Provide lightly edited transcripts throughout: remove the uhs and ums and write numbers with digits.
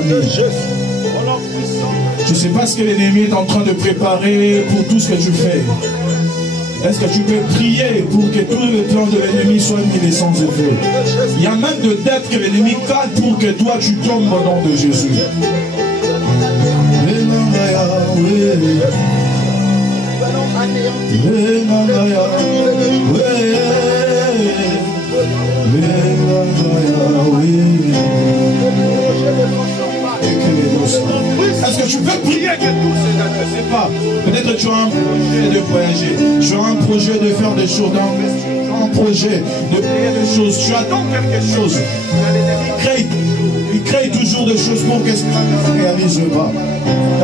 famille. Je ne sais pas ce que l'ennemi est en train de préparer pour tout ce que tu fais. Est-ce que tu peux prier pour que tous les plans de l'ennemi soient mis sans effet? Il y a même de dettes que l'ennemi cadre pour que toi tu tombes au nom de Jésus. Est-ce que tu peux prier que tout c'est je ne sais pas. Peut-être tu as un projet de voyager. Tu as un projet de faire des choses. Tu as un projet de créer des choses. Tu attends quelque chose. Il crée toujours des choses pour que ça ne réalise pas.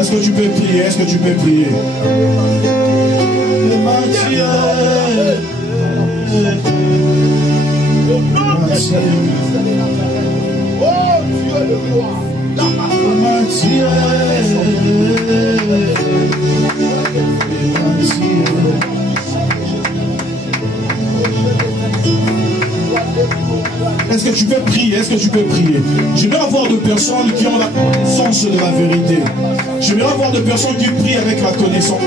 Est-ce que tu peux prier? Est-ce que tu peux prier? Oh Dieu de gloire. Est-ce que tu peux prier? Est-ce que tu peux prier? J'aimerais avoir de personnes qui ont la connaissance de la vérité. J'aimerais avoir de personnes qui prient avec la connaissance.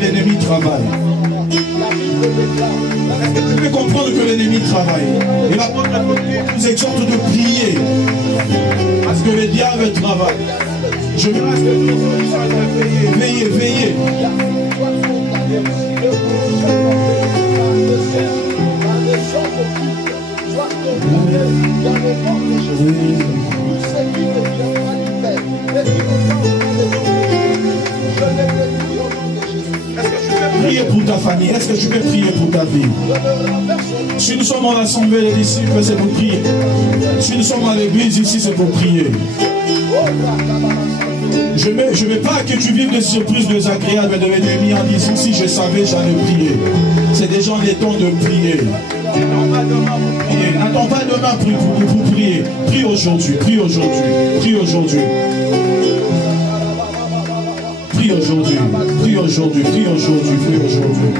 L'ennemi travaille. Est-ce que tu peux comprendre que l'ennemi travaille? Et l'apôtre nous exhorte de prier. Parce que le diable travaille. Je me reste veillez, veillez. Est-ce que tu peux prier pour ta famille? Est-ce que tu peux prier pour ta vie? Si nous sommes en assemblée des disciples, c'est pour prier. Si nous sommes à l'église ici, c'est pour prier. Je ne veux pas que tu vives des surprises désagréables de l'ennemi en disant si je savais, j'allais prier. C'est déjà le temps de prier. N'attends pas demain pour prier. Prie aujourd'hui, prie aujourd'hui, prie aujourd'hui. Prie aujourd'hui, prie aujourd'hui, prie aujourd'hui, prie aujourd'hui.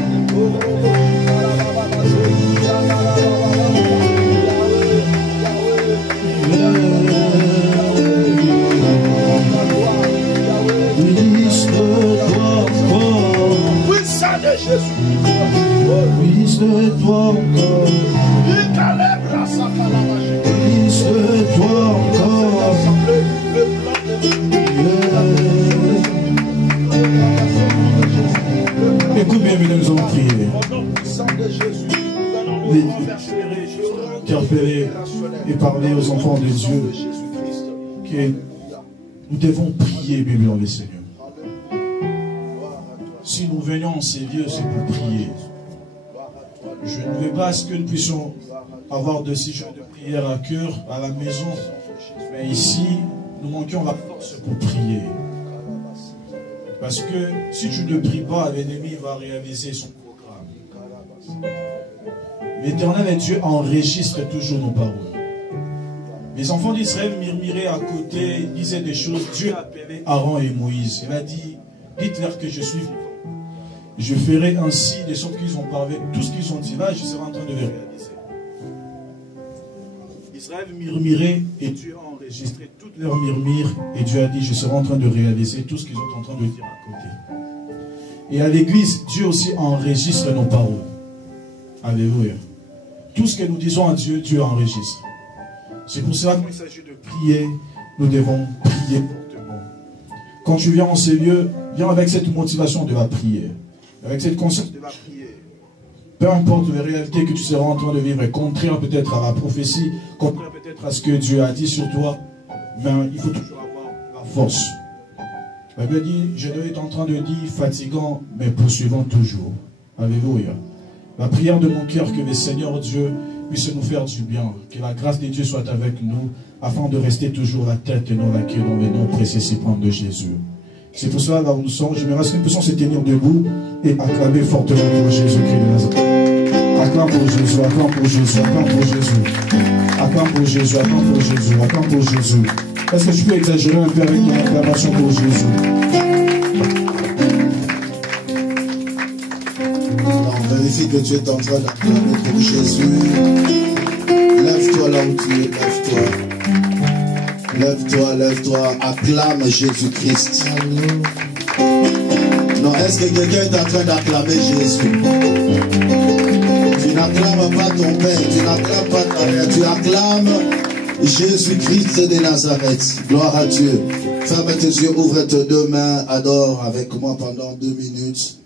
Puisse-toi encore. Puisse-toi encore. Écoute bien, nous allons prier. Interpeller et parler aux enfants de Dieu que nous devons prier, Bible dans les Seigneurs. Si nous venons en ces lieux, c'est pour prier. Je ne veux pas que nous puissions avoir de sujets de prière à cœur, à la maison. Mais ici, nous manquons la force pour prier. Parce que si tu ne pries pas, l'ennemi va réaliser son programme. L'Éternel et Dieu enregistre toujours nos paroles. Les enfants d'Israël murmuraient à côté, disaient des choses. Dieu a appelé Aaron et Moïse. Il a dit, dites-leur que je suis vivant. Je ferai ainsi de sorte qu'ils ont parlé. Tout ce qu'ils ont dit là, je serai en train de le réaliser. Israël murmurait et Dieu a enregistré toutes leurs murmures. Et Dieu a dit, je serai en train de réaliser tout ce qu'ils sont en train de dire à côté. Et à l'église, Dieu aussi enregistre nos paroles. Alléluia. Tout ce que nous disons à Dieu, Dieu enregistre. C'est pour cela qu'il s'agit de prier. Nous devons prier fortement. Quand tu viens en ces lieux, viens avec cette motivation de la prière. Avec cette conscience de la prière. Peu importe les réalités que tu seras en train de vivre, contraire peut-être à la prophétie, contraire peut-être à ce que Dieu a dit sur toi, mais il faut toujours avoir la force. La Bible dit, je dois être en train de dire fatigant, mais poursuivant toujours. Alléluia. La prière de mon cœur, que le Seigneur Dieu puisse nous faire du bien, que la grâce de Dieu soit avec nous, afin de rester toujours la tête et non la queue dans le nom précieux suprême de Jésus. C'est pour cela, là où nous sommes, je me reste que nous puissions se tenir debout et acclamer fortement pour Jésus-Christ de Nazareth. Acclame pour Jésus, acclame pour Jésus, acclame pour Jésus. Acclame pour Jésus, acclame pour Jésus, acclame pour Jésus. Est-ce que tu peux exagérer un peu avec ton acclamation pour Jésus? Alors, vérifie que tu es en train d'acclamer pour Jésus. Lève-toi là où tu es, lève-toi. Lève-toi, lève-toi, acclame Jésus-Christ. Non, est-ce que quelqu'un est en train d'acclamer Jésus? Tu n'acclames pas ton Père, tu n'acclames pas ta mère, tu acclames Jésus-Christ de Nazareth. Gloire à Dieu. Ferme tes yeux, ouvre tes deux mains, adore avec moi pendant 2 minutes.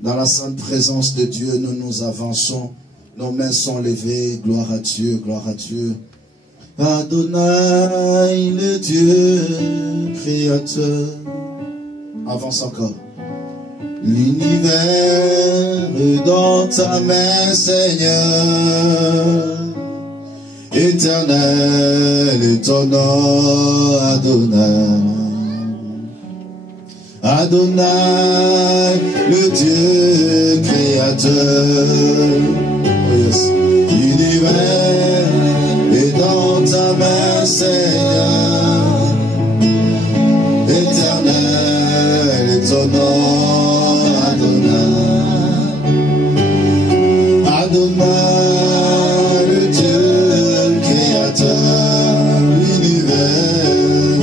Dans la sainte présence de Dieu, nous avançons. Nos mains sont levées. Gloire à Dieu, gloire à Dieu. Adonai, le Dieu créateur. Avance encore. L'univers est dans ta main, Seigneur. Éternel est ton nom, Adonai. Adonai, le Dieu créateur. Oh yes. L'univers est dans ta main, Seigneur. Éternel est ton nom, Adonai. Adonai, le Dieu créateur. L'univers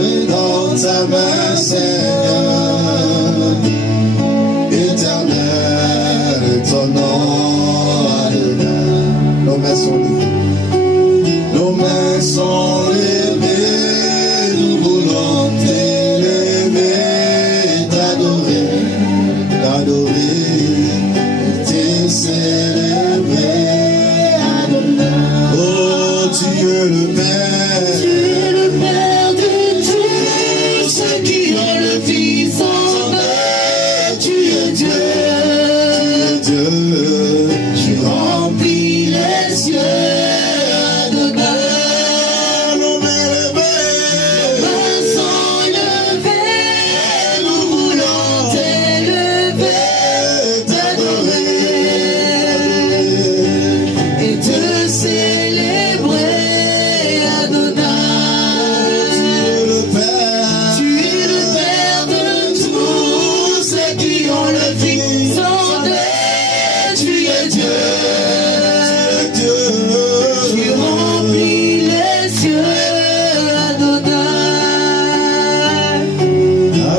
est dans ta main, Seigneur. Éternel est ton nom, Adonai. Nos mains sont levées. Nos mains sont levées. Nous voulons t'élever, t'adorer, t'adorer, te célébrer. Oh, tu es le Père. Tu es le Père de tous ceux qui ont le Fils en eux. Tu es Dieu. Dieu, Tu remplis les cieux. Adonai. nos mains levées. Mains sont levées. Nous voulons t'élever, t'adorer et te célébrer. Adonai. Le Père. Tu es le Père de tous ceux qui ont le Fils en eux. Tu es Dieu. Dieu. Tu remplis les cieux. Adonai.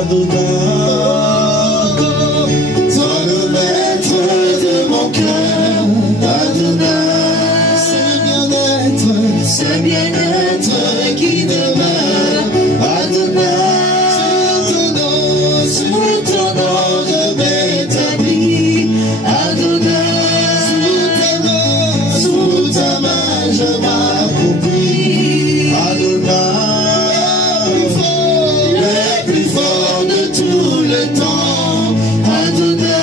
Adonai, toi le maître de mon cœur. Adonai, ce bien-être qui demeure. Adonai, sous ton nom je m'établis. Adonai, sous ta main je m'accomplis. Adonai, le plus fort de tout le temps. Adonai,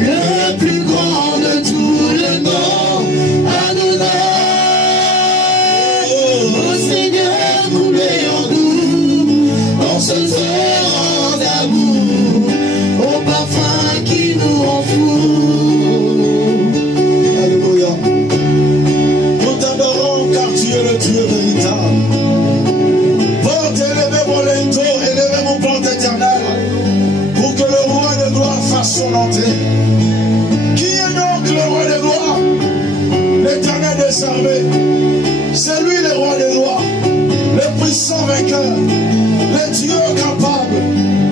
le plus grand de tout le nom. Adonai, oh Seigneur, coulez en nous, dans ce torrent d'amour, au parfum qui nous rend fous. Alléluia. Nous t'adorons car tu es le Dieu véritable. Porte, élevez mon linteau, élevez mon porte éternel, pour que le roi de gloire fasse son entrée. Qui est donc le roi de gloire? L'éternel des armées. C'est lui le roi des rois, le puissant vainqueur, le Dieu capable,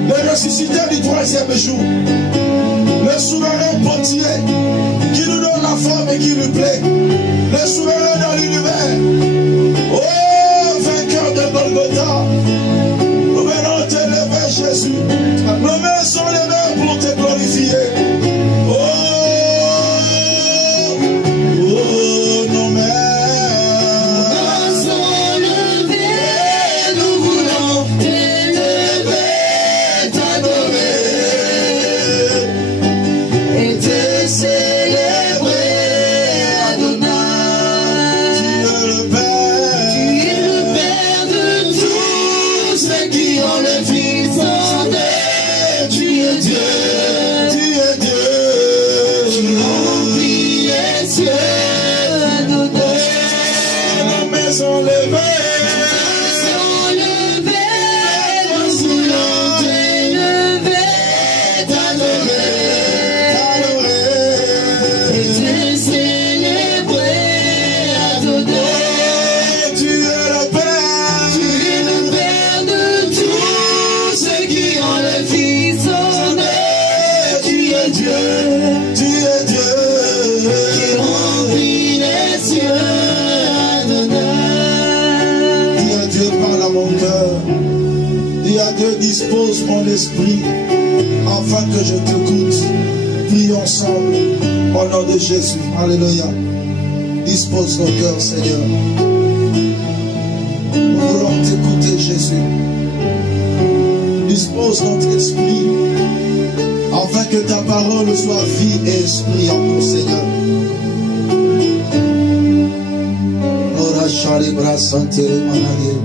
le ressuscité du 3e jour, le souverain potier qui nous donne la forme et qui nous plaît, le souverain dans l'univers. Oh, vainqueur de Golgotha, nous venons t'élever, Jésus. Nos mains sont levées pour te glorifier. Oh, nos mains sont levées. Nous voulons t'élever, t'adorer et te célébrer. Adonai. Tu es le Père. Tu es le Père de tous ceux qui ont le Fils en eux. Tu es Dieu. Tu es Dieu. Tu remplis les cieux. Adonai. Nos mains sont levées. Sont levés, nous voulons t'élever, t'adorer et te célébrer. Adonai. Dispose mon esprit afin que je t'écoute. Prions ensemble au nom de Jésus. Alléluia. Dispose nos cœurs, Seigneur. Nous voulons t'écouter, Jésus. Dispose notre esprit afin que ta parole soit vie et esprit en nous, Seigneur. Ora Shalibra Santé Manade.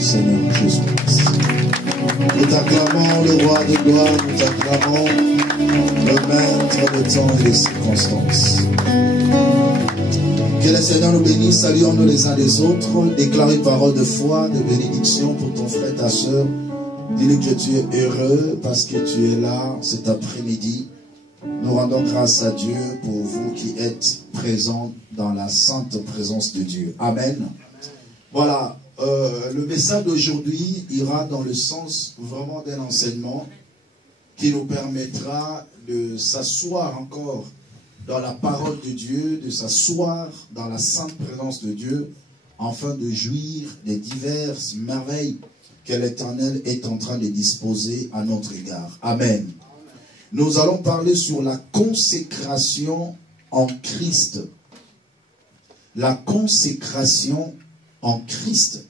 Seigneur Jésus-Christ. Nous t'acclamons le roi de gloire, nous t'acclamons le maître de temps et des circonstances. Que le Seigneur nous bénisse, saluons-nous les uns les autres, déclare une parole de foi, de bénédiction pour ton frère, ta soeur. Dis-lui que tu es heureux parce que tu es là cet après-midi. Nous rendons grâce à Dieu pour vous qui êtes présents dans la sainte présence de Dieu. Amen. Voilà. Le message d'aujourd'hui ira dans le sens vraiment d'un enseignement qui nous permettra de s'asseoir encore dans la parole de Dieu, de s'asseoir dans la sainte présence de Dieu, afin de jouir des diverses merveilles que l'Éternel est en train de disposer à notre égard. Amen. Nous allons parler sur la consécration en Christ. La consécration en Christ.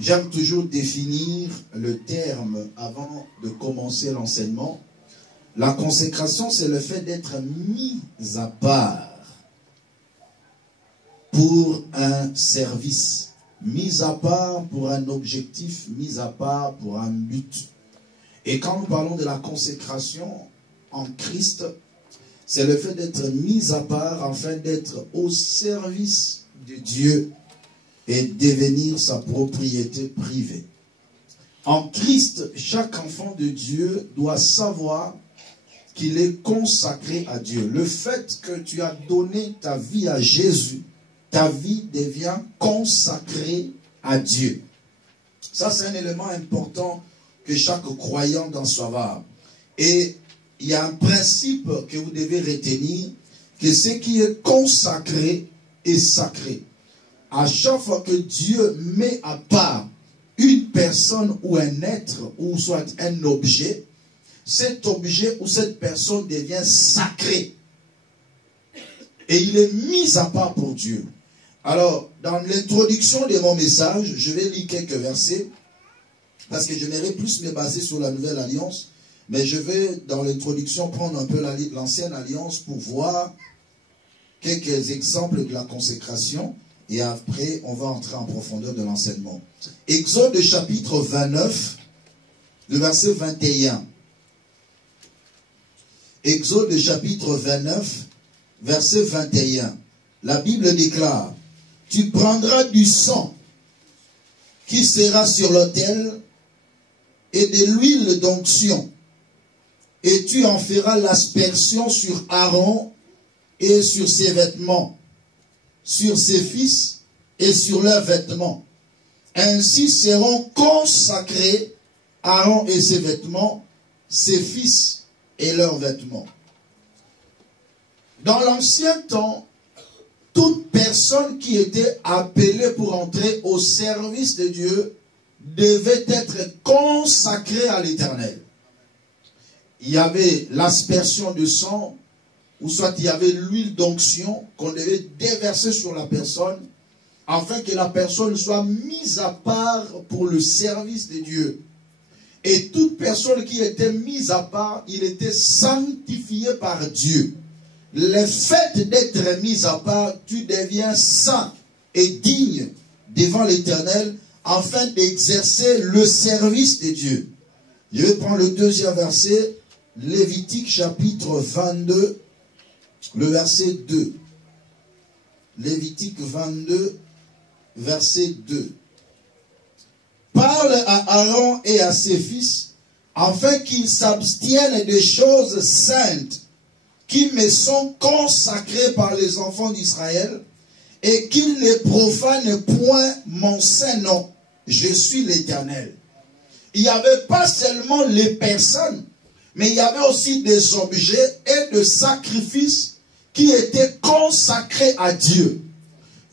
J'aime toujours définir le terme avant de commencer l'enseignement. La consécration, c'est le fait d'être mis à part pour un service, mis à part pour un objectif, mis à part pour un but. Et quand nous parlons de la consécration en Christ, c'est le fait d'être mis à part afin d'être au service de Dieu et devenir sa propriété privée. En Christ, chaque enfant de Dieu doit savoir qu'il est consacré à Dieu. Le fait que tu as donné ta vie à Jésus, ta vie devient consacrée à Dieu. Ça, c'est un élément important que chaque croyant doit savoir. Et il y a un principe que vous devez retenir, que ce qui est consacré est sacré. À chaque fois que Dieu met à part une personne ou un être, ou soit un objet, cet objet ou cette personne devient sacré. Et il est mis à part pour Dieu. Alors, dans l'introduction de mon message, je vais lire quelques versets, parce que j'aimerais plus me baser sur la Nouvelle Alliance, mais je vais, dans l'introduction, prendre un peu l'Ancienne Alliance pour voir quelques exemples de la consécration, et après, on va entrer en profondeur de l'enseignement. Exode chapitre 29, le verset 21. Exode chapitre 29, verset 21. La Bible déclare, « Tu prendras du sang qui sera sur l'autel et de l'huile d'onction, et tu en feras l'aspersion sur Aaron et sur ses vêtements, sur ses fils et sur leurs vêtements. Ainsi seront consacrés Aaron et ses vêtements, ses fils et leurs vêtements. » Dans l'ancien temps, toute personne qui était appelée pour entrer au service de Dieu devait être consacrée à l'Éternel. Il y avait l'aspersion de sang, ou soit il y avait l'huile d'onction qu'on devait déverser sur la personne, afin que la personne soit mise à part pour le service de Dieu. Et toute personne qui était mise à part, il était sanctifié par Dieu. Le fait d'être mis à part, tu deviens saint et digne devant l'Éternel afin d'exercer le service de Dieu. Je vais prendre le deuxième verset, Lévitique chapitre 22, le verset 2. Lévitique 22, verset 2. Parle à Aaron et à ses fils afin qu'ils s'abstiennent des choses saintes qui me sont consacrés par les enfants d'Israël, et qu'ils ne profanent point mon saint nom. Je suis l'Éternel. Il n'y avait pas seulement les personnes, mais il y avait aussi des objets et des sacrifices qui étaient consacrés à Dieu.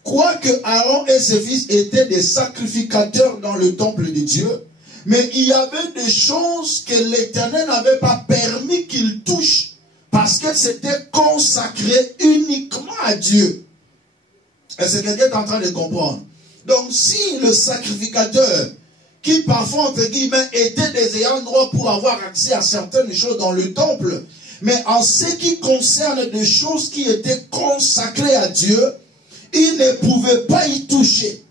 Quoique Aaron et ses fils étaient des sacrificateurs dans le temple de Dieu, mais il y avait des choses que l'Éternel n'avait pas permis qu'ils touchent, parce que c'était consacré uniquement à Dieu. Est-ce que quelqu'un est en train de comprendre? Donc si le sacrificateur, qui parfois entre guillemets était des ayants droit pour avoir accès à certaines choses dans le temple, mais en ce qui concerne des choses qui étaient consacrées à Dieu, il ne pouvait pas y toucher.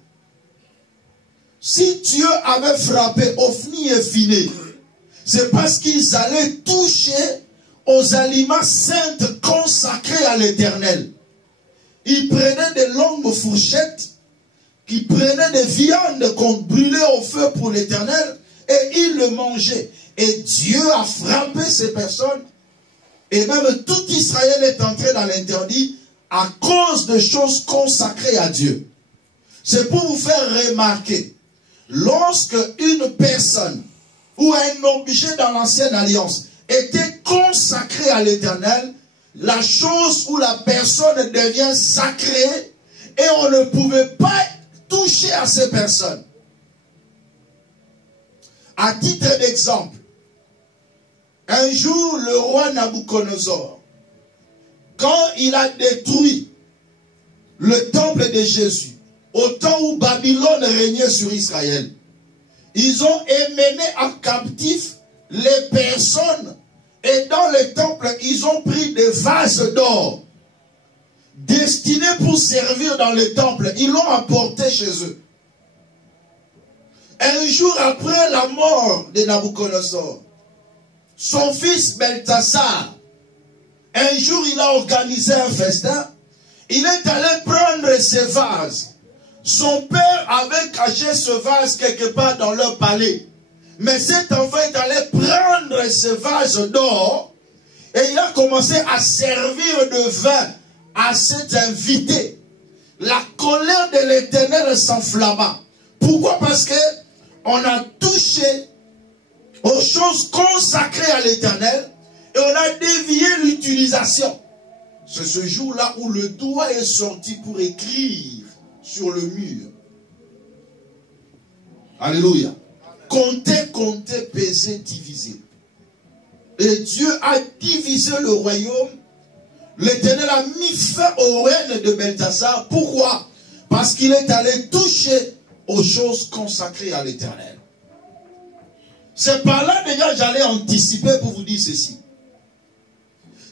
Si Dieu avait frappé Ophni et Phiné, c'est parce qu'ils allaient toucher aux aliments saints consacrés à l'Éternel. Ils prenaient de longues fourchettes, qui prenaient des viandes qu'on brûlait au feu pour l'Éternel, et ils le mangeaient. Et Dieu a frappé ces personnes, et même tout Israël est entré dans l'interdit à cause de choses consacrées à Dieu. C'est pour vous faire remarquer, lorsque une personne ou un objet dans l'ancienne alliance était consacré à l'Éternel, la chose ou la personne devient sacrée et on ne pouvait pas toucher à ces personnes. À titre d'exemple, un jour le roi Nabuchodonosor, quand il a détruit le temple de Jésus, au temps où Babylone régnait sur Israël, ils ont emmené en captif les personnes, et dans le temple, ils ont pris des vases d'or destinés pour servir dans le temple. Ils l'ont apporté chez eux. Un jour après la mort de Nabuchodonosor, son fils Beltasar, un jour il a organisé un festin. Il est allé prendre ses vases. Son père avait caché ce vase quelque part dans leur palais. Mais cet enfant est allé prendre ce vase d'or et il a commencé à servir de vin à cet invité. La colère de l'Éternel s'enflamma. Pourquoi? Parce que on a touché aux choses consacrées à l'Éternel et on a dévié l'utilisation. C'est ce jour-là où le doigt est sorti pour écrire sur le mur. Alléluia. Compter, peser, diviser. Et Dieu a divisé le royaume. L'Éternel a mis fin au règne de Beltasar. Pourquoi? Parce qu'il est allé toucher aux choses consacrées à l'Éternel. C'est par là déjà j'allais anticiper pour vous dire ceci.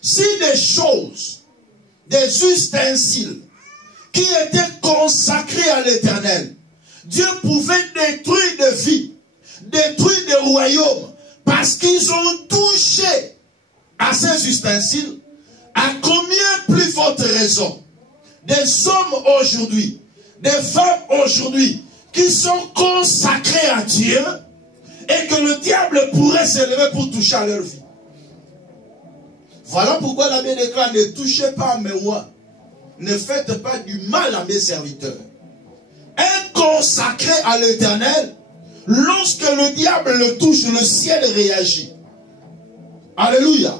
Si des choses, des ustensiles qui étaient consacrés à l'Éternel, Dieu pouvait détruire des vies, détruire des royaumes, parce qu'ils ont touché à ces ustensiles, à combien plus forte raison des hommes aujourd'hui, des femmes aujourd'hui, qui sont consacrés à Dieu, et que le diable pourrait s'élever pour toucher à leur vie. Voilà pourquoi la Bible déclare, ne touchez pas à mes rois, ne faites pas du mal à mes serviteurs. Un consacré à l'Éternel, lorsque le diable le touche, le ciel réagit. Alléluia.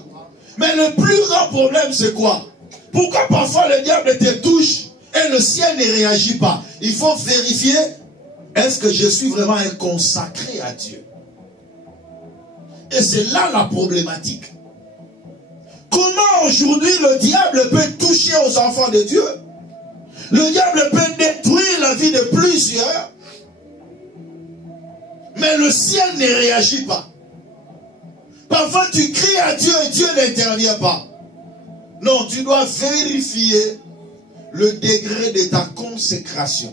Mais le plus grand problème, c'est quoi? Pourquoi parfois le diable te touche et le ciel ne réagit pas? Il faut vérifier, est-ce que je suis vraiment un consacré à Dieu? Et c'est là la problématique. Comment aujourd'hui le diable peut toucher aux enfants de Dieu? Le diable peut détruire la vie de plusieurs, mais le ciel ne réagit pas. Parfois tu cries à Dieu et Dieu n'intervient pas. Non, tu dois vérifier le degré de ta consécration.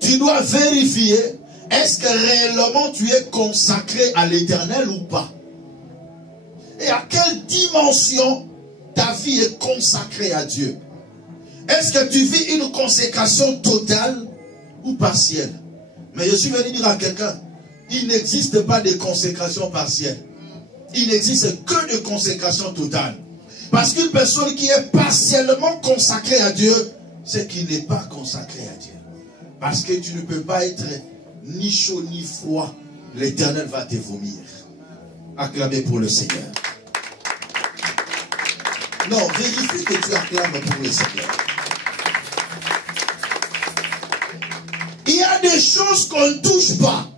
Tu dois vérifier, est-ce que réellement tu es consacré à l'Éternel ou pas? Et à quelle dimension ta vie est consacrée à Dieu? Est-ce que tu vis une consécration totale ou partielle? Mais je suis venu dire à quelqu'un, il n'existe pas de consécration partielle. Il n'existe que de consécration totale. Parce qu'une personne qui est partiellement consacrée à Dieu, c'est qu'il n'est pas consacré à Dieu. Parce que tu ne peux pas être ni chaud ni froid. L'Éternel va te vomir. Acclamez pour le Seigneur. Non, vérifie que tu acclames pour le Seigneur. Il y a des choses qu'on ne touche pas.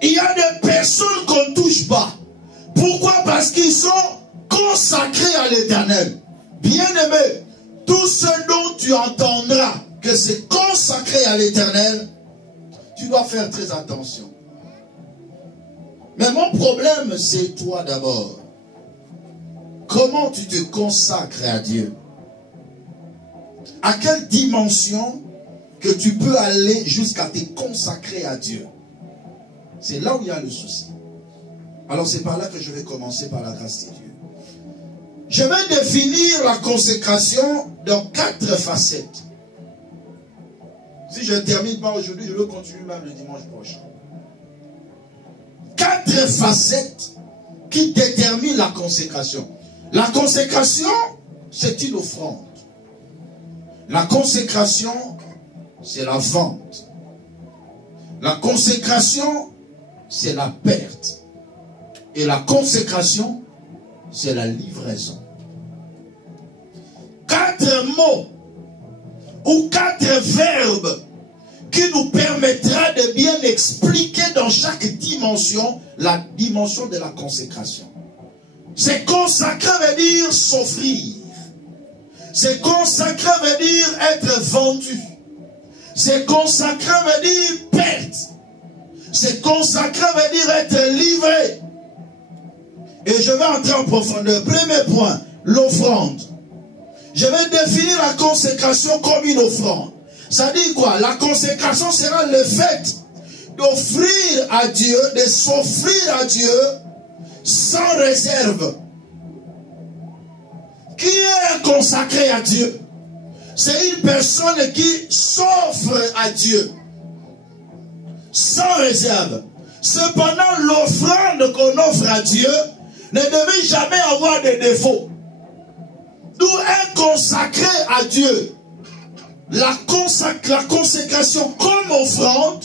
Il y a des personnes qu'on ne touche pas. Pourquoi? Parce qu'ils sont consacrés à l'Éternel. Bien-aimé, tout ce dont tu entendras que c'est consacré à l'Éternel, tu dois faire très attention. Mais mon problème, c'est toi d'abord. Comment tu te consacres à Dieu? À quelle dimension que tu peux aller jusqu'à te consacrer à Dieu? C'est là où il y a le souci. Alors c'est par là que je vais commencer, par la grâce de Dieu. Je vais définir la consécration dans 4 facettes. Si je ne termine pas aujourd'hui, je vais continuer même le dimanche prochain. 4 facettes qui déterminent la consécration. La consécration, c'est une offrande. La consécration, c'est la vente. La consécration, c'est la perte. Et la consécration, c'est la livraison. 4 mots ou 4 verbes qui nous permettra de bien expliquer dans chaque dimension la dimension de la consécration. C'est consacré veut dire s'offrir. C'est consacré veut dire être vendu. C'est consacré veut dire perte. C'est consacré veut dire être livré. Et je vais entrer en profondeur. Premier point, l'offrande. Je vais définir la consécration comme une offrande. Ça dit quoi? La consécration sera le fait d'offrir à Dieu, de s'offrir à Dieu sans réserve. Qui est consacré à Dieu? C'est une personne qui s'offre à Dieu sans réserve. Cependant, l'offrande qu'on offre à Dieu ne devait jamais avoir de défauts. D'où un consacré à Dieu. La consécration comme offrande,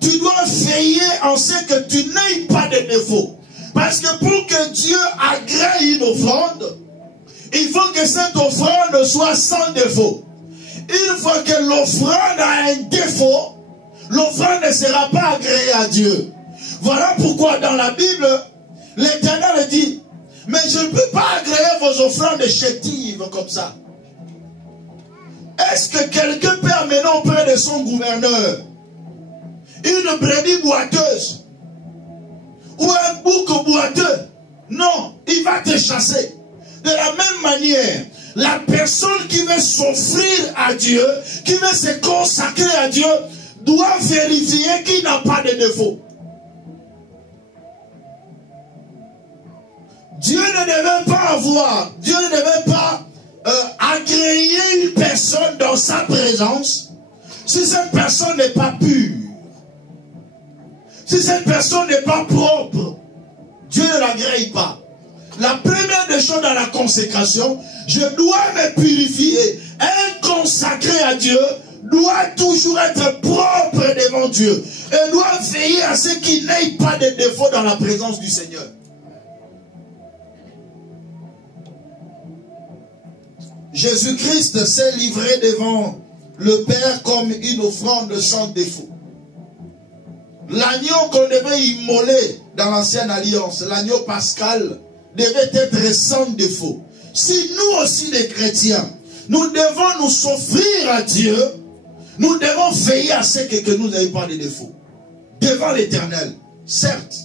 tu dois veiller en ce que tu n'aies pas de défauts. Parce que pour que Dieu agrée une offrande, il faut que cette offrande soit sans défaut. Une fois que l'offrande a un défaut, l'offrande ne sera pas agréée à Dieu. Voilà pourquoi dans la Bible, l'Éternel dit, mais je ne peux pas agréer vos offrandes chétives comme ça. Est-ce que quelqu'un peut amener auprès de son gouverneur une brebis boiteuse ou un bouc boiteux? Non, il va te chasser. De la même manière, la personne qui veut s'offrir à Dieu, qui veut se consacrer à Dieu, doit vérifier qu'il n'a pas de défaut. Dieu ne devait pas avoir, Dieu ne devait pas agréer une personne dans sa présence si cette personne n'est pas pure. Si cette personne n'est pas propre, Dieu ne l'agrée pas. La première des choses dans la consécration, je dois me purifier. Un consacré à Dieu doit toujours être propre devant Dieu et doit veiller à ce qu'il n'ait pas de défaut dans la présence du Seigneur. Jésus-Christ s'est livré devant le Père comme une offrande sans défaut. L'agneau qu'on devait immoler dans l'ancienne alliance, l'agneau pascal, devait être sans défaut. Si nous aussi les chrétiens, nous devons nous offrir à Dieu, nous devons veiller à ce que nous n'ayons pas de défaut. Devant l'Éternel, certes,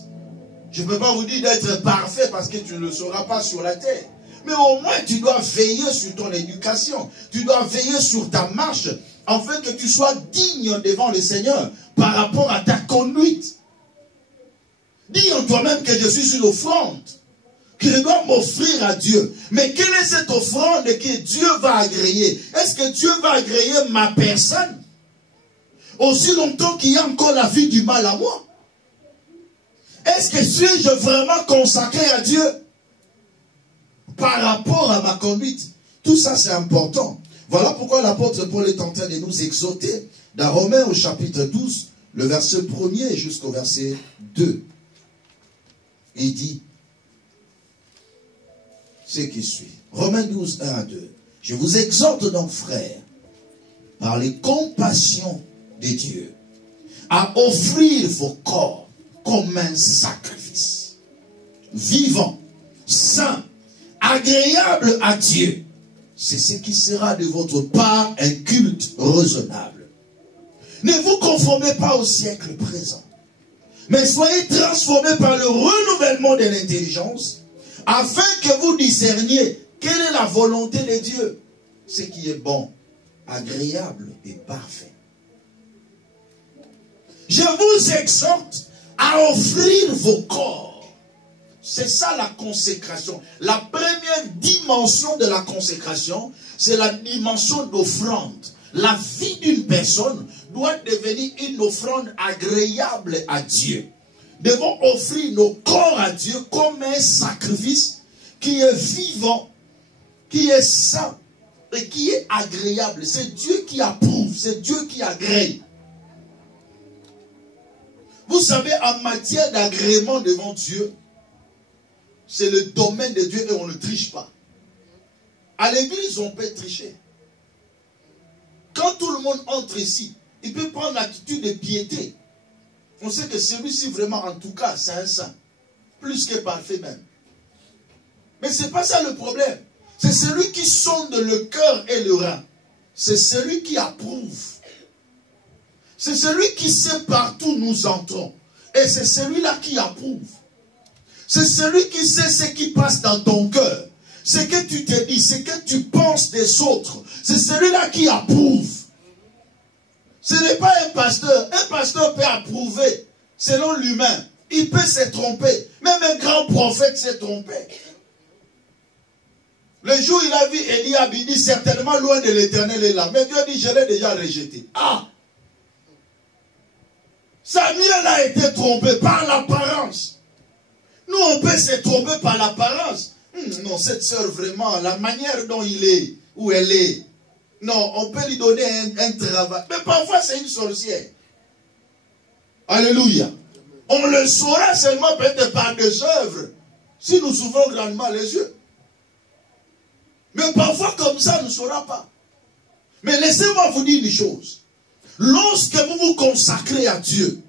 je ne peux pas vous dire d'être parfait parce que tu ne le sauras pas sur la terre. Mais au moins tu dois veiller sur ton éducation. Tu dois veiller sur ta marche afin que tu sois digne devant le Seigneur par rapport à ta conduite. Dis en toi-même que je suis une offrande, que je dois m'offrir à Dieu. Mais quelle est cette offrande que Dieu va agréer? Est-ce que Dieu va agréer ma personne aussi longtemps qu'il y a encore la vie du mal à moi? Est-ce que suis-je vraiment consacré à Dieu par rapport à ma conduite? Tout ça c'est important. Voilà pourquoi l'apôtre Paul est en train de nous exhorter dans Romains au chapitre 12, le verset 1er jusqu'au verset 2. Il dit ce qui suit. Romains 12, 1 à 2. Je vous exhorte donc, frères, par les compassions de Dieu, à offrir vos corps comme un sacrifice vivant, saint, agréable à Dieu. C'est ce qui sera de votre part un culte raisonnable. Ne vous conformez pas au siècle présent, mais soyez transformés par le renouvellement de l'intelligence, afin que vous discerniez quelle est la volonté de Dieu, ce qui est bon, agréable et parfait. Je vous exhorte à offrir vos corps. C'est ça la consécration. La première dimension de la consécration, c'est la dimension d'offrande. La vie d'une personne doit devenir une offrande agréable à Dieu. Nous devons offrir nos corps à Dieu comme un sacrifice qui est vivant, qui est saint et qui est agréable. C'est Dieu qui approuve, c'est Dieu qui agrée. Vous savez, en matière d'agrément devant Dieu, c'est le domaine de Dieu et on ne triche pas. À l'église, on peut tricher. Quand tout le monde entre ici, il peut prendre l'attitude de piété. On sait que celui-ci vraiment, en tout cas, c'est un saint. Plus que parfait même. Mais ce n'est pas ça le problème. C'est celui qui sonde le cœur et le rein. C'est celui qui approuve. C'est celui qui sait partout nous entrons. Et c'est celui-là qui approuve. C'est celui qui sait ce qui passe dans ton cœur. Ce que tu te dis, ce que tu penses des autres. C'est celui-là qui approuve. Ce n'est pas un pasteur. Un pasteur peut approuver selon l'humain. Il peut se tromper. Même un grand prophète s'est trompé. Le jour où il a vu Eliab, il dit certainement loin de l'Éternel est là. Mais Dieu dit je l'ai déjà rejeté. Ah! Samuel a été trompé par l'apparence. Nous, on peut se tromper par l'apparence. Non, cette sœur, vraiment, la manière dont il est, où elle est, non, on peut lui donner un travail. Mais parfois, c'est une sorcière. Alléluia. On le saura seulement peut-être par des œuvres, si nous ouvrons grandement les yeux. Mais parfois, comme ça, on ne saura pas. Mais laissez-moi vous dire une chose. lorsque vous vous consacrez à Dieu,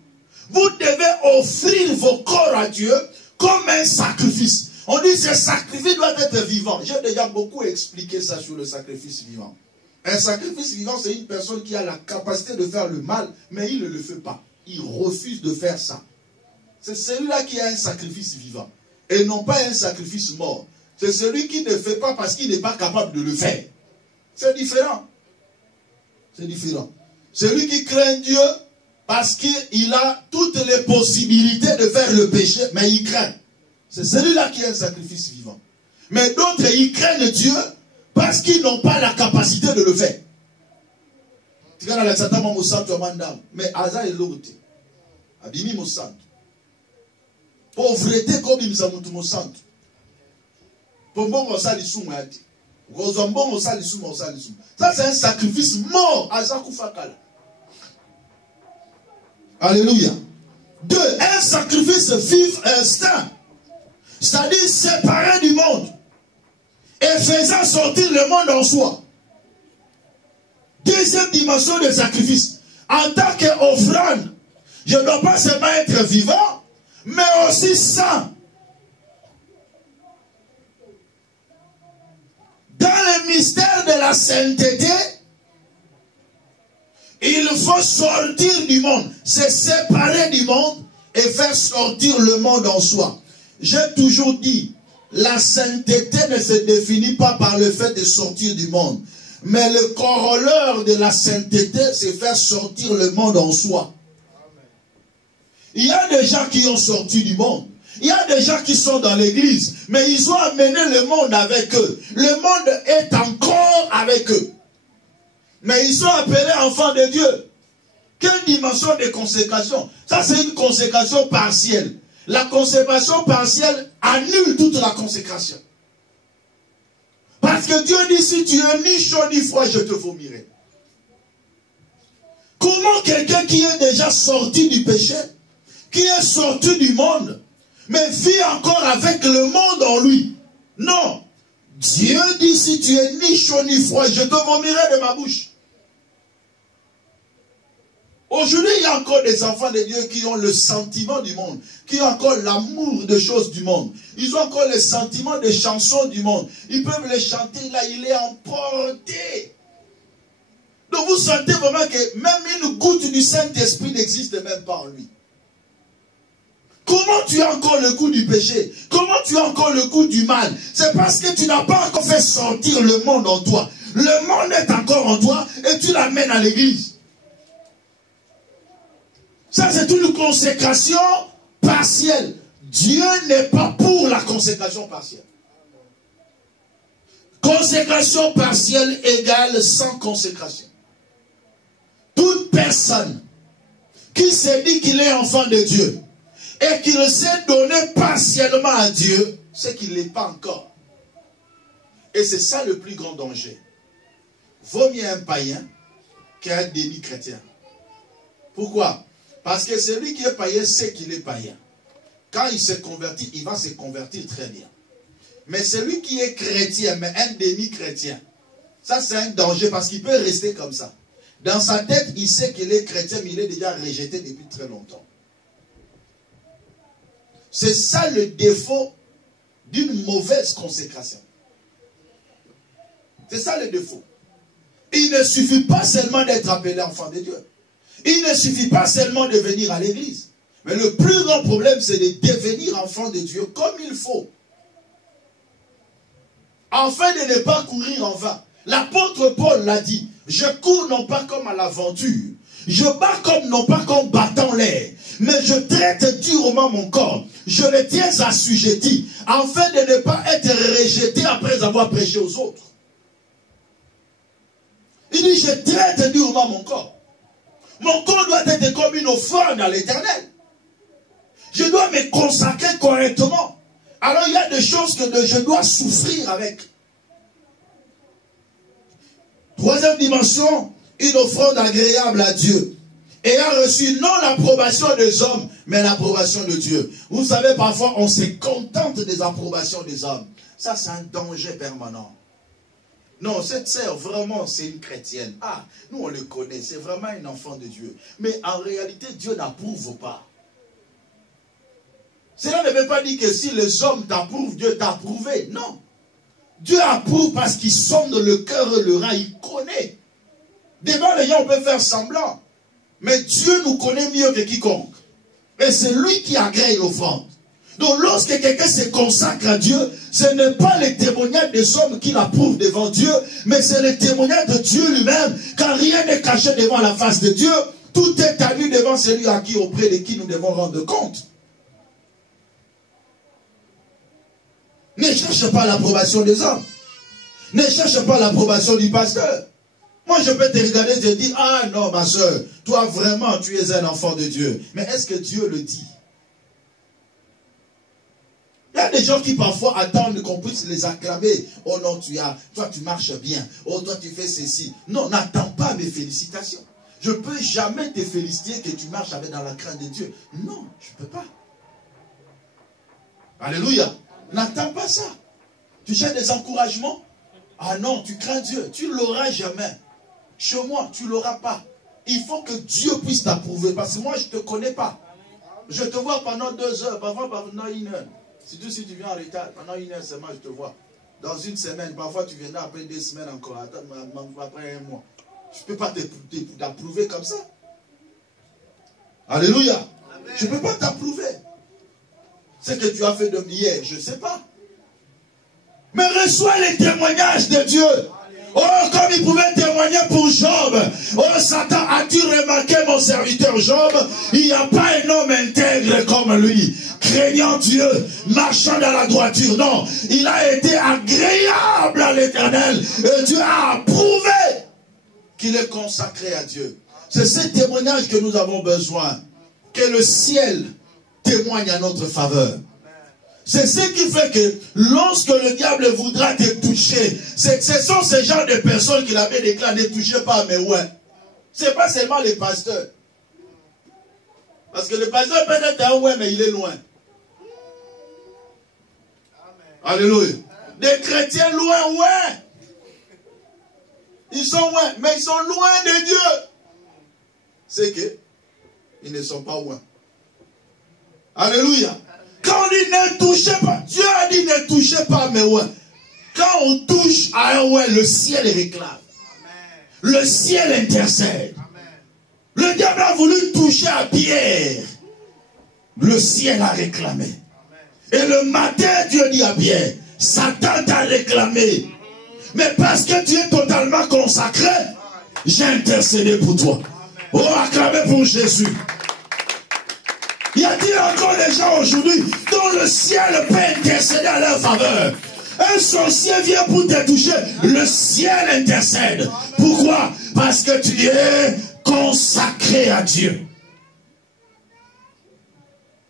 vous devez offrir vos corps à Dieu comme un sacrifice. On dit que ce sacrifice doit être vivant. J'ai déjà beaucoup expliqué ça sur le sacrifice vivant. Un sacrifice vivant, c'est une personne qui a la capacité de faire le mal, mais il ne le fait pas. Il refuse de faire ça. C'est celui-là qui a un sacrifice vivant. Et non pas un sacrifice mort. C'est celui qui ne fait pas parce qu'il n'est pas capable de le faire. C'est différent. C'est différent. Celui qui craint Dieu parce qu'il a toutes les possibilités de faire le péché, mais il craint. C'est celui-là qui a un sacrifice vivant. Mais d'autres, ils craignent Dieu parce qu'ils n'ont pas la capacité de le faire. Mais Aza est l'autre. Abimi Mosanto. Pauvreté comme il s'amoute Mosanto. Ça, c'est un sacrifice mort. Aza Koufakala. Alléluia. 2. Un sacrifice vif saint. C'est-à-dire séparé du monde. Et faisant sortir le monde en soi. Deuxième dimension de sacrifice. En tant qu'offrande, je ne dois pas seulement être vivant, mais aussi saint. Dans le mystère de la sainteté, il faut sortir du monde, se séparer du monde et faire sortir le monde en soi. J'ai toujours dit, la sainteté ne se définit pas par le fait de sortir du monde. Mais le corollaire de la sainteté, c'est faire sortir le monde en soi. Il y a des gens qui ont sorti du monde. Il y a des gens qui sont dans l'église. Mais ils ont amené le monde avec eux. Le monde est encore avec eux. Mais ils sont appelés enfants de Dieu. Quelle dimension de consécration? Ça, c'est une consécration partielle. La consécration partielle annule toute la consécration. Parce que Dieu dit, si tu es ni chaud ni froid, je te vomirai. Comment quelqu'un qui est déjà sorti du péché, qui est sorti du monde, mais vit encore avec le monde en lui? Non. Dieu dit, si tu es ni chaud ni froid, je te vomirai de ma bouche. Aujourd'hui, il y a encore des enfants de Dieu qui ont le sentiment du monde, qui ont encore l'amour des choses du monde. Ils ont encore le sentiment des chansons du monde. Ils peuvent les chanter, là, il est emporté. Donc vous sentez vraiment que même une goutte du Saint-Esprit n'existe même pas en lui. Comment tu as encore le goût du péché? Comment tu as encore le goût du mal? C'est parce que tu n'as pas encore fait sortir le monde en toi. Le monde est encore en toi et tu l'amènes à l'église. Ça, c'est une consécration partielle. Dieu n'est pas pour la consécration partielle. Consécration partielle égale sans consécration. Toute personne qui se dit qu'il est enfant de Dieu et qu'il s'est donné partiellement à Dieu, c'est qu'il ne l'est pas encore. Et c'est ça le plus grand danger. Vaut mieux un païen qu'un demi-chrétien. Pourquoi? Parce que celui qui est païen sait qu'il est païen. Quand il se convertit, il va se convertir très bien. Mais celui qui est chrétien, mais un demi-chrétien, ça c'est un danger parce qu'il peut rester comme ça. Dans sa tête, il sait qu'il est chrétien, mais il est déjà rejeté depuis très longtemps. C'est ça le défaut d'une mauvaise consécration. C'est ça le défaut. Il ne suffit pas seulement d'être appelé enfant de Dieu. Il ne suffit pas seulement de venir à l'église. Mais le plus grand problème, c'est de devenir enfant de Dieu comme il faut. Afin de ne pas courir en vain. L'apôtre Paul l'a dit. Je cours non pas comme à l'aventure. Je bats comme non pas comme battant l'air. Mais je traite durement mon corps. Je le tiens assujetti. Afin de ne pas être rejeté après avoir prêché aux autres. Il dit, je traite durement mon corps. Mon corps doit être comme une offrande à l'Éternel. Je dois me consacrer correctement. Alors il y a des choses que je dois souffrir avec. Troisième dimension, une offrande agréable à Dieu. Ayant reçu non l'approbation des hommes, mais l'approbation de Dieu. Vous savez, parfois on se contente des approbations des hommes. Ça, c'est un danger permanent. Non, cette sœur, vraiment, c'est une chrétienne. Ah, nous on le connaît, c'est vraiment un enfant de Dieu. Mais en réalité, Dieu n'approuve pas. Cela ne veut pas dire que si les hommes t'approuvent, Dieu t'a approuvé. Non. Dieu approuve parce qu'il sonde le cœur et le rein, il connaît. Devant les gens, on peut faire semblant. Mais Dieu nous connaît mieux que quiconque. Et c'est lui qui agrée l'offrande. Donc lorsque quelqu'un se consacre à Dieu, ce n'est pas le témoignage des hommes qui l'approuvent devant Dieu, mais c'est le témoignage de Dieu lui-même, car rien n'est caché devant la face de Dieu. Tout est à lui devant celui à qui, auprès de qui nous devons rendre compte. Ne cherche pas l'approbation des hommes. Ne cherche pas l'approbation du pasteur. Moi, je peux te regarder et te dire, ah non, ma soeur, toi vraiment, tu es un enfant de Dieu. Mais est-ce que Dieu le dit? Il y a des gens qui parfois attendent qu'on puisse les acclamer. Oh non, toi tu marches bien. Oh, toi tu fais ceci. Non, n'attends pas mes félicitations. Je ne peux jamais te féliciter que tu marches avec dans la crainte de Dieu. Non, je ne peux pas. Alléluia. N'attends pas ça. Tu cherches des encouragements? Ah non, tu crains Dieu. Tu ne l'auras jamais. Chez moi, tu ne l'auras pas. Il faut que Dieu puisse t'approuver. Parce que moi, je ne te connais pas. Je te vois pendant 2 heures, parfois pendant 1 heure. Surtout si tu viens en retard, pendant 1 heure seulement, je te vois. Dans une semaine, parfois tu viendras après 2 semaines encore, après 1 mois. Je ne peux pas t'approuver comme ça. Alléluia. Amen. Je ne peux pas t'approuver. Ce que tu as fait de hier, je ne sais pas. Mais reçois les témoignages de Dieu. Oh, comme il pouvait témoigner pour Job. Oh, Satan, as-tu remarqué mon serviteur Job? Il n'y a pas un homme intègre comme lui, craignant Dieu, marchant dans la droiture. Non, il a été agréable à l'Éternel. Et Dieu a approuvé qu'il est consacré à Dieu. C'est ce témoignage que nous avons besoin. Que le ciel témoigne à notre faveur. C'est ce qui fait que lorsque le diable voudra te toucher, ce sont ces genres de personnes qui l'avaient déclaré, ne touchez pas, mais ouais. Ce n'est pas seulement les pasteurs. Parce que le pasteur peut être un ouais, mais il est loin. Alléluia. Des chrétiens loin, ouais. Ils sont loin, mais ils sont loin de Dieu. C'est que ils ne sont pas loin. Alléluia. Quand on dit ne touchez pas, Dieu a dit ne touchez pas, mais ouais. Quand on touche à un ouais, le ciel réclame. Le ciel intercède. Le diable a voulu toucher à Pierre. Le ciel a réclamé. Et le matin, Dieu dit à Pierre, Satan t'a réclamé. Mais parce que tu es totalement consacré, j'ai intercédé pour toi. Oh, acclamez pour Jésus. Y a-t-il encore des gens aujourd'hui dont le ciel peut intercéder à leur faveur? Un sorcier vient pour te toucher, le ciel intercède. Pourquoi? Parce que tu es consacré à Dieu.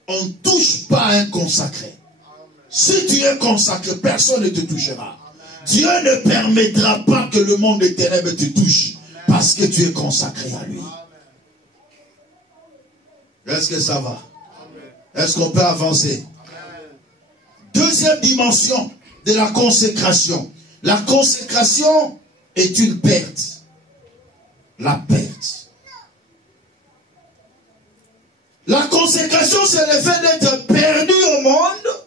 On ne touche pas un consacré. Si tu es consacré, personne ne te touchera. Dieu ne permettra pas que le monde des ténèbres te touche parce que tu es consacré à lui. Est-ce que ça va? Est-ce qu'on peut avancer? Deuxième dimension de la consécration. La consécration est une perte. La perte. La consécration, c'est le fait d'être perdu au monde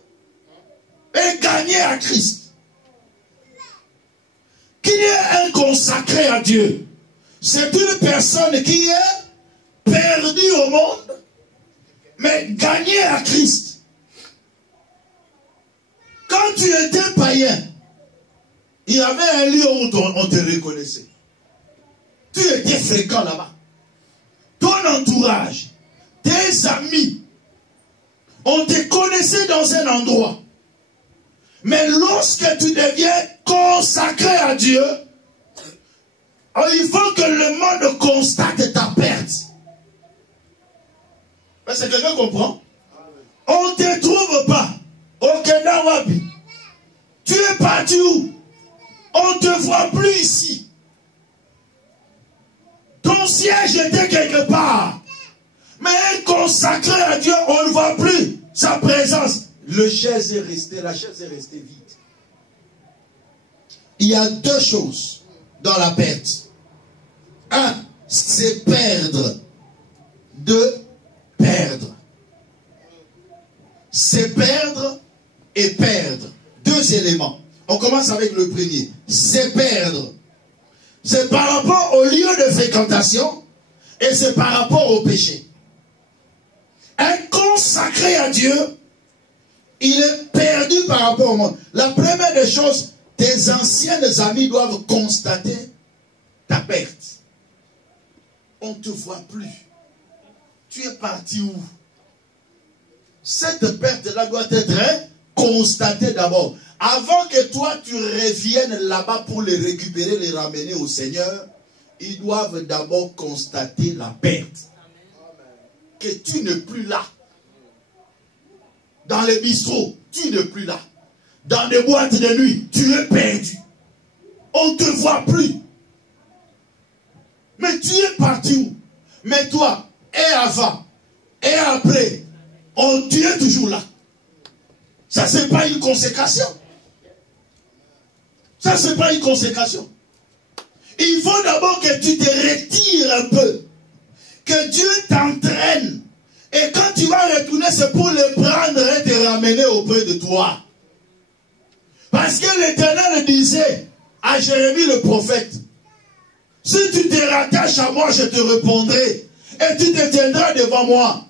et gagné à Christ. Qui est un consacré à Dieu? C'est une personne qui est perdue au monde mais gagné à Christ. Quand tu étais païen, il y avait un lieu où on te reconnaissait. Tu étais fréquent là-bas. Ton entourage, tes amis, on te connaissait dans un endroit. Mais lorsque tu deviens consacré à Dieu, il faut que le monde constate ta perte. Est-ce que quelqu'un comprend? On ne te trouve pas. Au Kenya Wabi. Tu es parti où? On ne te voit plus ici. Ton siège était quelque part. Mais consacré à Dieu, on ne voit plus sa présence. La chaise est restée vide. il y a deux choses dans la perte. Un, c'est perdre. Deux, perdre. C'est perdre et perdre. Deux éléments. On commence avec le premier. C'est perdre. C'est par rapport au lieu de fréquentation et c'est par rapport au péché. Un consacré à Dieu, il est perdu par rapport au monde. La première des choses, tes anciens amis doivent constater ta perte. On ne te voit plus. Tu es parti où? Cette perte-là doit être constatée d'abord. Avant que toi tu reviennes là-bas pour les récupérer, les ramener au Seigneur, ils doivent d'abord constater la perte. Que tu n'es plus là. Dans les bistrots, tu n'es plus là. Dans les boîtes de nuit, tu es perdu. On ne te voit plus. Mais tu es parti où? Mais toi, et avant, et après, tu es toujours là. Ça, c'est pas une consécration. Ça, c'est pas une consécration. Il faut d'abord que tu te retires un peu. Que Dieu t'entraîne. Et quand tu vas retourner, c'est pour le prendre et te ramener auprès de toi. Parce que l'Éternel disait à Jérémie le prophète, si tu te rattaches à moi, je te répondrai. Et tu te tiendras devant moi.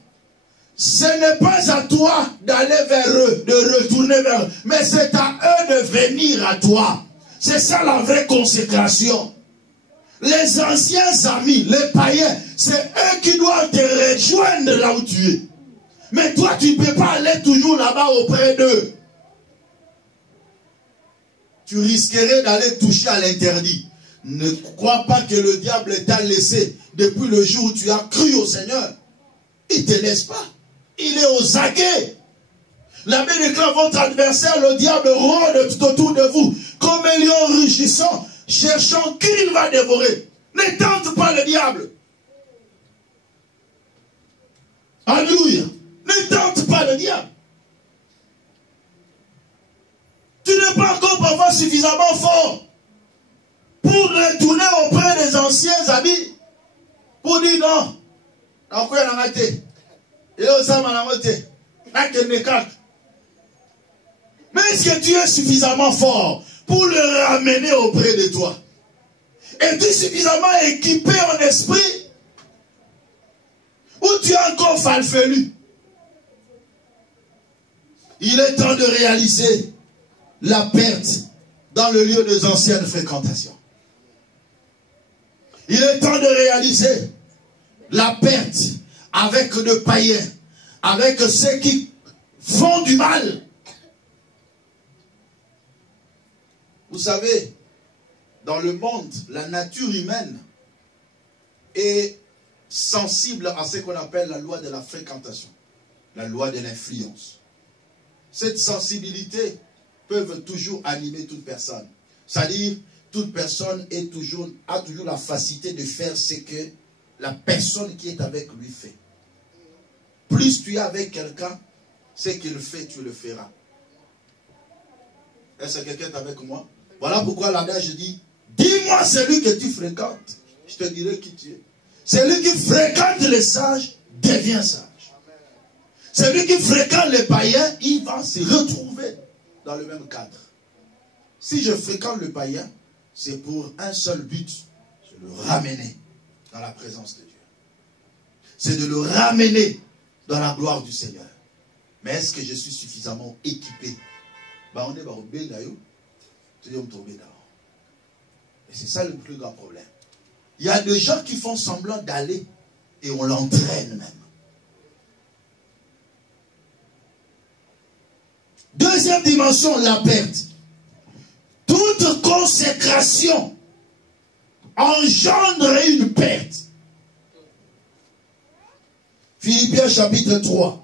Ce n'est pas à toi d'aller vers eux, de retourner vers eux. Mais c'est à eux de venir à toi. C'est ça la vraie consécration. Les anciens amis, les païens, c'est eux qui doivent te rejoindre là où tu es. Mais toi, tu ne peux pas aller toujours là-bas auprès d'eux. Tu risquerais d'aller toucher à l'interdit. Ne crois pas que le diable t'a laissé depuis le jour où tu as cru au Seigneur. Il ne te laisse pas. Il est aux aguets. La Bible déclare votre adversaire, le diable, rôde tout autour de vous, comme un lion rugissant, cherchant qui il va dévorer. Ne tente pas le diable. Alléluia. Ne tente pas le diable. Tu n'es pas encore parfois suffisamment fort pour retourner auprès des anciens amis. Pour dire non. Mais est-ce que tu es suffisamment fort pour le ramener auprès de toi? Es-tu suffisamment équipé en esprit? Ou tu es encore falfelu? Il est temps de réaliser la perte dans le lieu des anciennes fréquentations. Il est temps de réaliser la perte avec de païens, avec ceux qui font du mal. Vous savez, dans le monde, la nature humaine est sensible à ce qu'on appelle la loi de la fréquentation, la loi de l'influence. Cette sensibilité peut toujours animer toute personne. C'est-à-dire, toute personne a toujours la facilité de faire ce que la personne qui est avec lui fait. Plus tu es avec quelqu'un, ce qu'il fait, tu le feras. Est-ce que quelqu'un est avec moi? Voilà pourquoi l'adage dit, dis-moi celui que tu fréquentes, je te dirai qui tu es. Celui qui fréquente les sages devient sage. Celui qui fréquente les païens, il va se retrouver dans le même cadre. Si je fréquente le païen, c'est pour un seul but, c'est de le ramener dans la présence de Dieu. C'est de le ramener dans la gloire du Seigneur. Mais est-ce que je suis suffisamment équipé? Et c'est ça le plus grand problème. Il y a des gens qui font semblant d'aller et on l'entraîne même. Deuxième dimension, la perte. Toute consécration engendre une perte. Philippiens chapitre 3,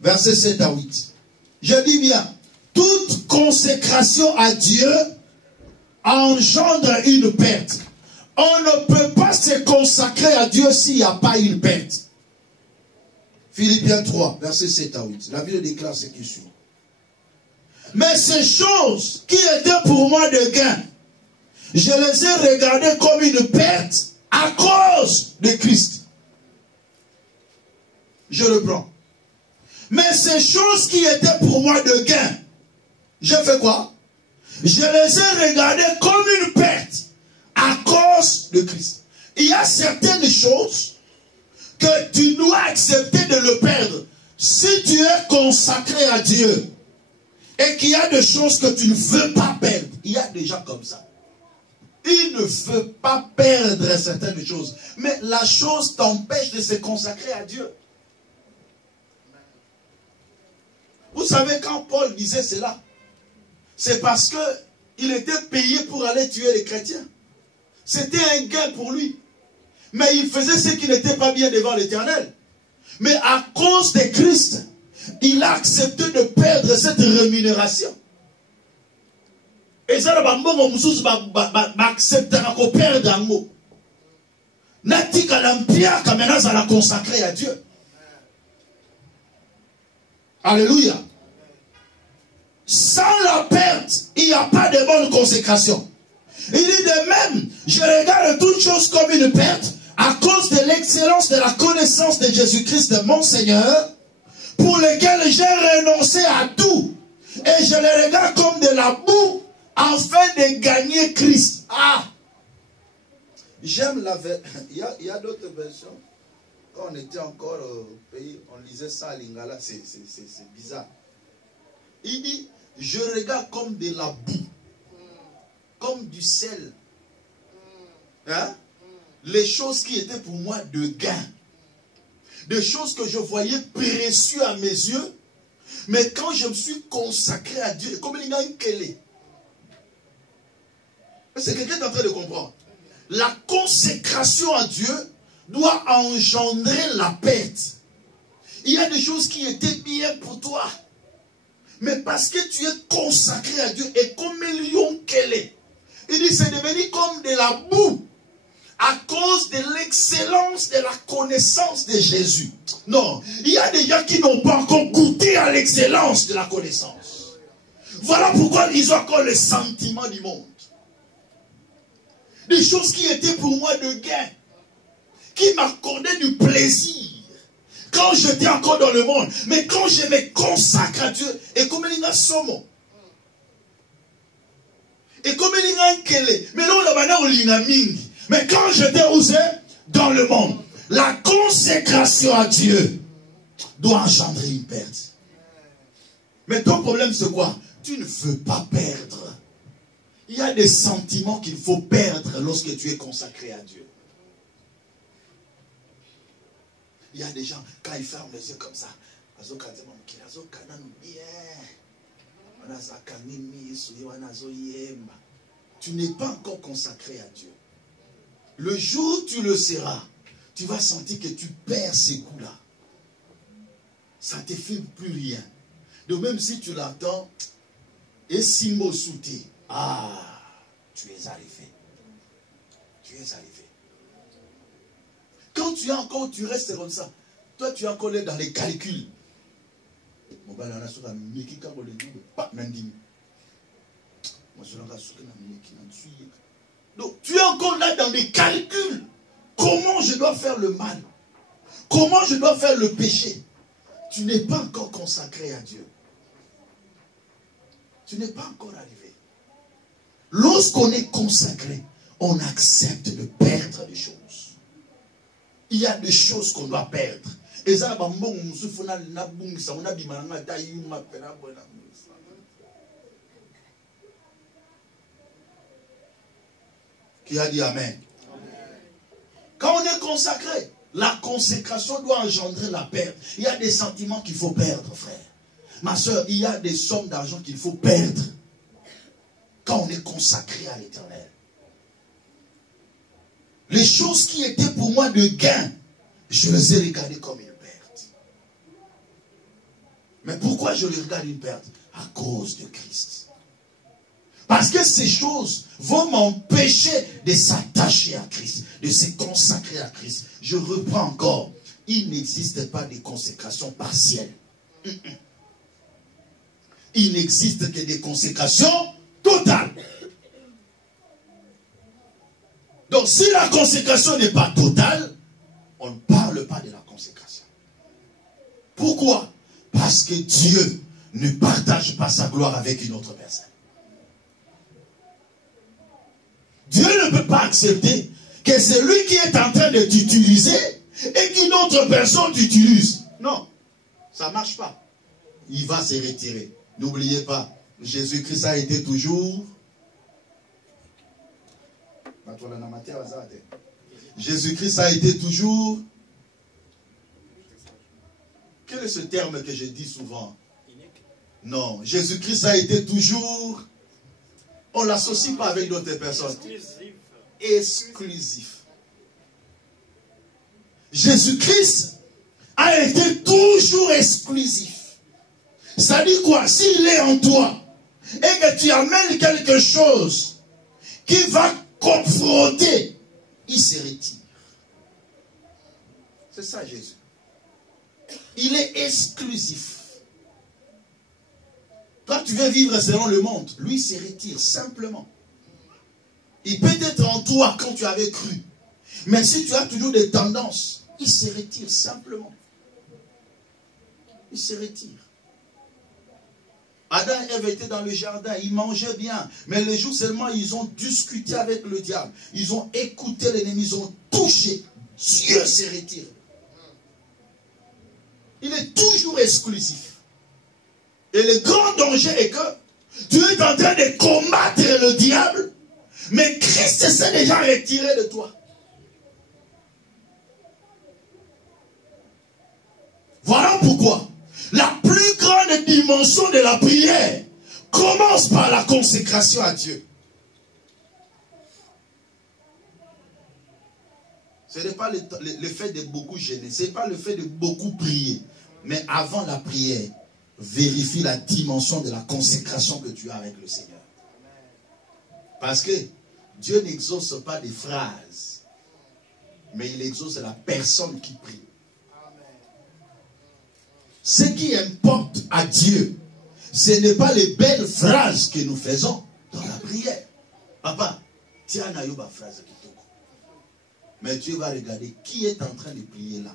versets 7 à 8. Je dis bien, toute consécration à Dieu engendre une perte. On ne peut pas se consacrer à Dieu s'il n'y a pas une perte. Philippiens 3, versets 7 à 8. La Bible déclare ce qui suit. Mais ces choses qui étaient pour moi de gain, je les ai regardées comme une perte à cause de Christ. Je reprends. Mais ces choses qui étaient pour moi de gain, je fais quoi? Je les ai regardées comme une perte à cause de Christ. Il y a certaines choses que tu dois accepter de le perdre si tu es consacré à Dieu. Et qu'il y a des choses que tu ne veux pas perdre. Il y a des gens comme ça. Il ne veut pas perdre certaines choses. Mais la chose t'empêche de se consacrer à Dieu. Vous savez, quand Paul disait cela, c'est parce qu'il était payé pour aller tuer les chrétiens. C'était un gain pour lui. Mais il faisait ce qui n'était pas bien devant l'Éternel. Mais à cause de Christ, il a accepté de perdre cette rémunération. Et ça, acceptera qu'on perde un mot. Natika l'empire, quand maintenant, ça l'a consacré à Dieu. Alléluia. Sans la perte, il n'y a pas de bonne consécration. Il dit de même, je regarde toutes choses comme une perte à cause de l'excellence de la connaissance de Jésus-Christ, mon Seigneur, pour lequel j'ai renoncé à tout. Et je le regarde comme de la boue afin de gagner Christ. Ah! J'aime la version. Il y a d'autres versions. Quand on était encore au pays, on lisait ça à Lingala. C'est bizarre. Il dit, je regarde comme de la boue. Comme du sel. Hein? Les choses qui étaient pour moi de gain. Des choses que je voyais précieuses à mes yeux. Mais quand je me suis consacré à Dieu, comme il y a une kélé. C'est quelqu'un qui est en train de comprendre. La consécration à Dieu doit engendrer la perte. Il y a des choses qui étaient bien pour toi. Mais parce que tu es consacré à Dieu et comme un lion qu'elle est. Il dit c'est devenu comme de la boue à cause de l'excellence de la connaissance de Jésus. Non, il y a des gens qui n'ont pas encore goûté à l'excellence de la connaissance. Voilà pourquoi ils ont encore le sentiment du monde. Des choses qui étaient pour moi de gain, qui m'accordaient du plaisir quand j'étais encore dans le monde. Mais quand je me consacre à Dieu, et comme il y a somo, et comme il y a un kele, mais là on a mingi. Mais quand j'étais osé dans le monde, la consécration à Dieu doit engendrer une perte. Mais ton problème c'est quoi? Tu ne veux pas perdre. Il y a des sentiments qu'il faut perdre lorsque tu es consacré à Dieu. Il y a des gens, quand ils ferment les yeux comme ça, tu n'es pas encore consacré à Dieu. Le jour où tu le seras, tu vas sentir que tu perds ces coups-là. Ça ne te fait plus rien. Donc même si tu l'attends, et si mots souté, ah, tu es arrivé. Tu es arrivé. Quand tu es encore, tu restes comme ça. Toi, tu es encore là dans les calculs. Donc, tu es encore là dans les calculs. Comment je dois faire le mal? Comment je dois faire le péché? Tu n'es pas encore consacré à Dieu. Tu n'es pas encore arrivé. Lorsqu'on est consacré, on accepte de perdre des choses. Il y a des choses qu'on doit perdre. Qui a dit Amen? Quand on est consacré, la consécration doit engendrer la perte. Il y a des sentiments qu'il faut perdre, frère. Ma soeur, il y a des sommes d'argent qu'il faut perdre quand on est consacré à l'Éternel. Les choses qui étaient pour moi de gain, je les ai regardées comme une perte. Mais pourquoi je les regarde une perte? À cause de Christ. Parce que ces choses vont m'empêcher de s'attacher à Christ, de se consacrer à Christ. Je reprends encore. Il n'existe pas de consécration partielle. il n'existe que des consécrations totales. Donc si la consécration n'est pas totale, on ne parle pas de la consécration. Pourquoi? Parce que Dieu ne partage pas sa gloire avec une autre personne. Dieu ne peut pas accepter que celui qui est en train de t'utiliser et qu'une autre personne t'utilise. Non, ça ne marche pas. Il va se retirer. N'oubliez pas, Jésus-Christ a été toujours... Jésus-Christ a été toujours... Quel est ce terme que je dis souvent? Non, Jésus-Christ a été toujours... On ne l'associe pas avec d'autres personnes. Exclusif. Jésus-Christ a été toujours exclusif. Ça dit quoi? S'il est en toi et que tu amènes quelque chose qui va confronter, il se retire. C'est ça Jésus. Il est exclusif. Toi, tu veux vivre selon le monde. Lui, il se retire simplement. Il peut être en toi quand tu avais cru. Mais si tu as toujours des tendances, il se retire simplement. Il se retire. Adam et Ève étaient dans le jardin, ils mangeaient bien. Mais le jour seulement, ils ont discuté avec le diable. Ils ont écouté l'ennemi, ils ont touché. Dieu se retire. Il est toujours exclusif. Et le grand danger est que tu es en train de combattre le diable, mais Christ s'est déjà retiré de toi. Voilà pourquoi la plus grande dimension de la prière commence par la consécration à Dieu. Ce n'est pas le fait de beaucoup gêner, ce n'est pas le fait de beaucoup prier, mais avant la prière, vérifie la dimension de la consécration que tu as avec le Seigneur. Parce que Dieu n'exauce pas des phrases, mais il exauce la personne qui prie. Ce qui importe à Dieu, ce n'est pas les belles phrases que nous faisons dans la prière. Papa, tiens, nayoba phrase kitoko. Mais Dieu va regarder qui est en train de prier là.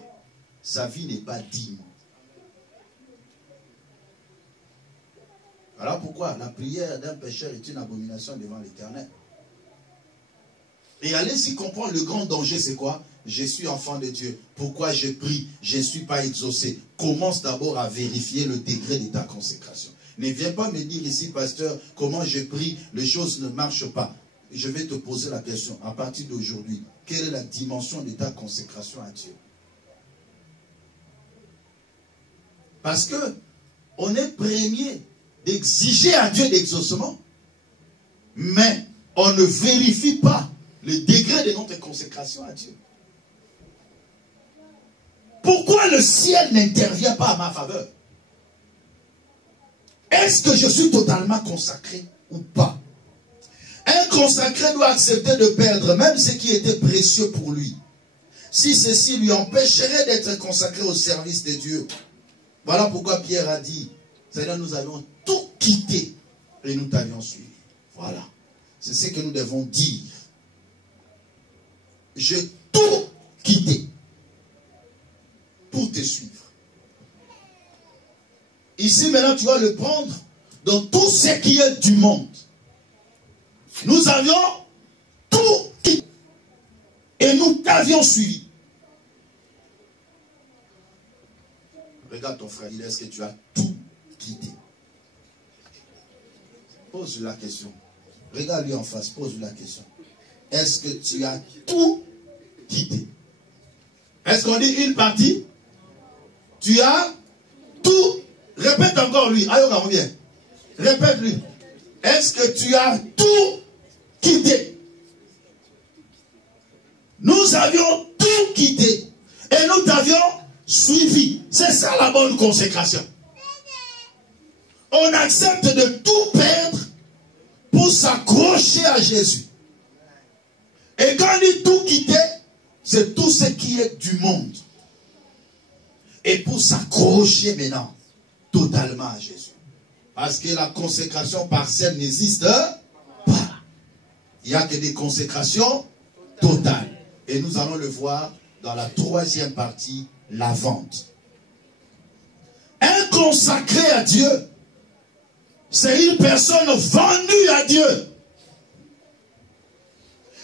Sa vie n'est pas digne. Voilà pourquoi la prière d'un pécheur est une abomination devant l'Éternel. Et allez-y comprendre le grand danger, c'est quoi? Je suis enfant de Dieu. Pourquoi je prie? Je ne suis pas exaucé. Commence d'abord à vérifier le degré de ta consécration. Ne viens pas me dire ici, pasteur, comment je prie, les choses ne marchent pas. Je vais te poser la question, à partir d'aujourd'hui, quelle est la dimension de ta consécration à Dieu? Parce que on est premier d'exiger à Dieu l'exaucement, mais on ne vérifie pas le degré de notre consécration à Dieu. Pourquoi le ciel n'intervient pas à ma faveur? Est-ce que je suis totalement consacré ou pas? Un consacré doit accepter de perdre même ce qui était précieux pour lui, si ceci lui empêcherait d'être consacré au service de Dieu. Voilà pourquoi Pierre a dit, Seigneur, nous avions tout quitté et nous t'avions suivi. Voilà. C'est ce que nous devons dire. J'ai tout quitté pour te suivre. Ici, maintenant, tu vas le prendre dans tout ce qui est du monde. Nous avions tout quitté et nous t'avions suivi. Regarde ton frère, est-ce que tu as tout quitté? Pose la question. Regarde-lui en face, pose-lui la question. Est-ce que tu as tout quitté? Est-ce qu'on dit une partie? Tu as tout. Répète encore lui. Ayoka, revient. Répète-lui. Est-ce que tu as tout quitté? Nous avions tout quitté et nous t'avions suivi. C'est ça la bonne consécration. On accepte de tout perdre pour s'accrocher à Jésus. Et quand on dit tout quitter, c'est tout ce qui est du monde. Et pour s'accrocher maintenant totalement à Jésus. Parce que la consécration partielle n'existe pas. Il n'y a que des consécrations totales. Et nous allons le voir dans la troisième partie, la vente. Un consacré à Dieu, c'est une personne vendue à Dieu.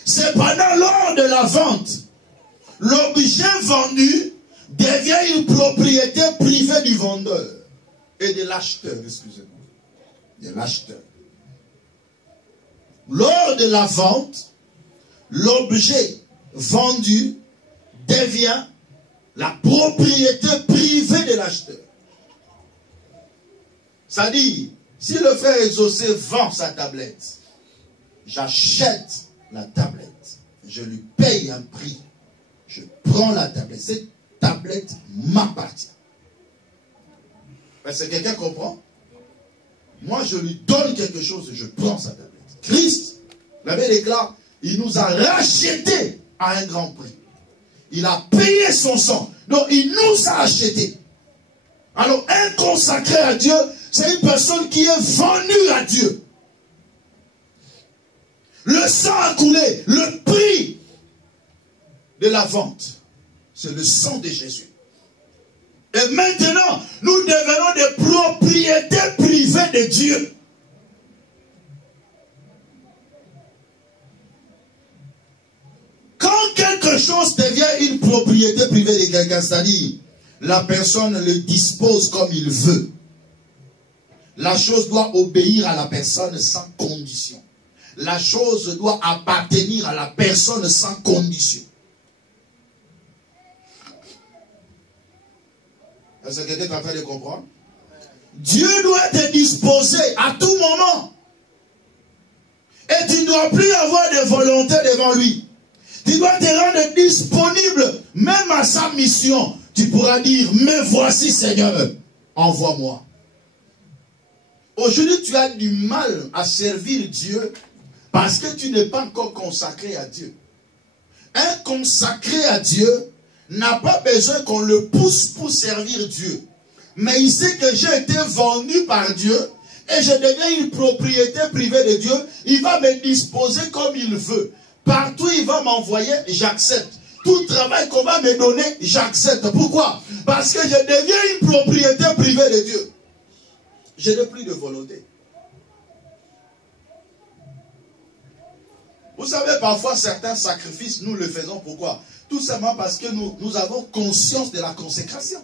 Cependant, lors de la vente, l'objet vendu devient une propriété privée du vendeur et de l'acheteur, excusez-moi. De l'acheteur. Lors de la vente, l'objet vendu devient la propriété privée de l'acheteur. C'est-à-dire, si le frère exaucé vend sa tablette, j'achète la tablette, je lui paye un prix, je prends la tablette, cette tablette m'appartient. Est-ce que quelqu'un comprend? Moi, je lui donne quelque chose et je prends sa tablette. Christ, la Bible déclare, il nous a rachetés à un grand prix. Il a payé son sang. Donc, il nous a achetés. Alors, un consacré à Dieu, c'est une personne qui est vendue à Dieu. Le sang a coulé, le prix de la vente, c'est le sang de Jésus. Et maintenant, nous devenons des propriétés privées de Dieu. Quand quelque chose devient une propriété privée de quelqu'un, c'est-à-dire la personne le dispose comme il veut, la chose doit obéir à la personne sans condition. La chose doit appartenir à la personne sans condition. Est-ce que quelqu'un est en train de comprendre? Dieu doit te disposer à tout moment. Et tu ne dois plus avoir de volonté devant lui. Tu dois te rendre disponible même à sa mission. Tu pourras dire, me voici Seigneur, envoie-moi. Aujourd'hui, tu as du mal à servir Dieu parce que tu n'es pas encore consacré à Dieu. Un consacré à Dieu n'a pas besoin qu'on le pousse pour servir Dieu. Mais il sait que j'ai été vendu par Dieu et je deviens une propriété privée de Dieu. Il va me disposer comme il veut. Partout il va m'envoyer, j'accepte. Tout travail qu'on va me donner, j'accepte. Pourquoi? Parce que je deviens une propriété privée de Dieu. Je n'ai plus de volonté. Vous savez, parfois certains sacrifices, nous le faisons. Pourquoi? Tout simplement parce que nous avons conscience de la consécration.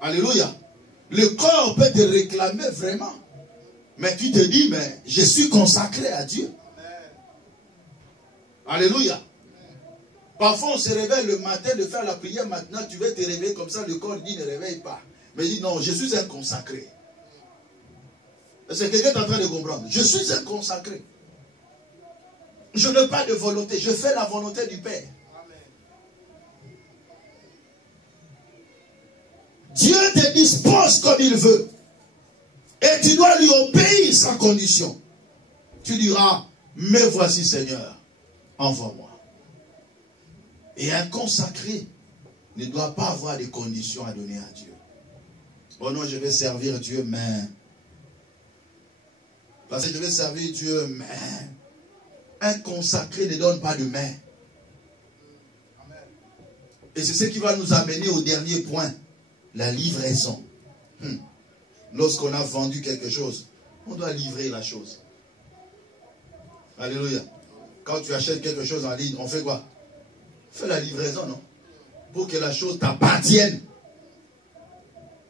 Alléluia. Le corps peut te réclamer vraiment. Mais tu te dis, mais je suis consacré à Dieu. Alléluia. Parfois on se réveille le matin de faire la prière. Maintenant tu veux te réveiller comme ça. Le corps dit ne réveille pas. Mais il dit non, je suis un consacré. Est-ce que quelqu'un est en train de comprendre? Je suis un consacré. Je n'ai pas de volonté. Je fais la volonté du Père. Dieu te dispose comme il veut. Et tu dois lui obéir sans condition. Tu diras, me voici Seigneur, envoie-moi. Et un consacré ne doit pas avoir de conditions à donner à Dieu. Oh non, je vais servir Dieu, mais... Parce que je vais servir Dieu, mais... Un consacré ne donne pas de main. Et c'est ce qui va nous amener au dernier point. La livraison. Lorsqu'on a vendu quelque chose, on doit livrer la chose. Alléluia. Quand tu achètes quelque chose en ligne, on fait quoi? On fait la livraison, non? Pour que la chose t'appartienne.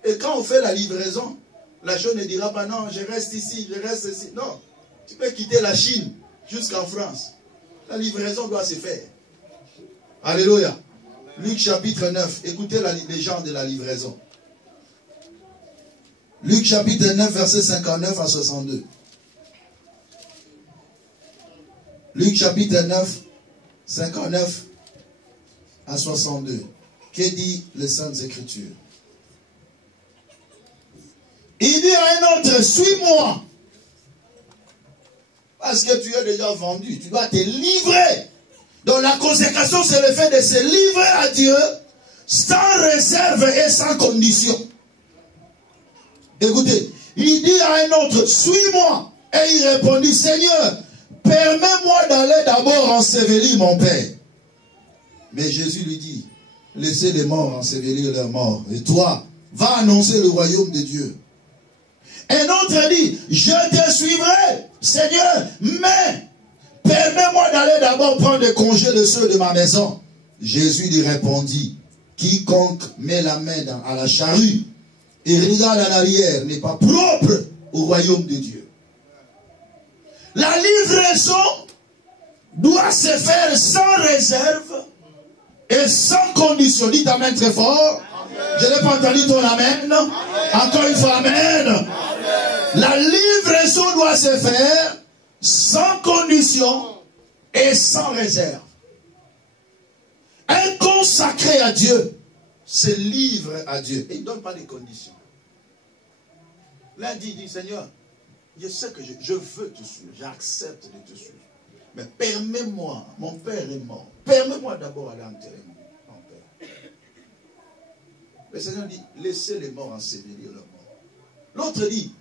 Et quand on fait la livraison, la chose ne dira pas non, je reste ici, je reste ici. Non. Tu peux quitter la Chine jusqu'en France. La livraison doit se faire. Alléluia. Luc chapitre 9. Écoutez la légende de la livraison. Luc chapitre 9, verset 59 à 62. Luc chapitre 9, 59 à 62. Que dit les Saintes Écritures? Il dit à un autre, suis-moi. Parce que tu es déjà vendu. Tu dois te livrer. Donc la consécration, c'est le fait de se livrer à Dieu sans réserve et sans condition. Écoutez, il dit à un autre, suis-moi. Et il répondit, Seigneur, permets-moi d'aller d'abord ensevelir mon père. Mais Jésus lui dit, laissez les morts ensevelir leurs morts. Et toi, va annoncer le royaume de Dieu. Un autre dit, je te suivrai, Seigneur, mais permets-moi d'aller d'abord prendre des congés de ceux de ma maison. Jésus lui répondit, quiconque met la main à la charrue et regarde en arrière n'est pas propre au royaume de Dieu. La livraison doit se faire sans réserve et sans condition. Dites amen très fort. Amen. Je n'ai pas entendu ton amen. Amen. Encore une fois, amen. Amen. La livraison doit se faire sans condition et sans réserve. Un consacré à Dieu se livre à Dieu. Et il ne donne pas de conditions. L'un dit, Seigneur, je sais que je veux te suivre, j'accepte de te suivre. Mais permets-moi, mon père est mort. Permets-moi d'abord aller enterrer mon père. Le Seigneur dit, laissez les morts ensevelir leurs morts. L'autre dit,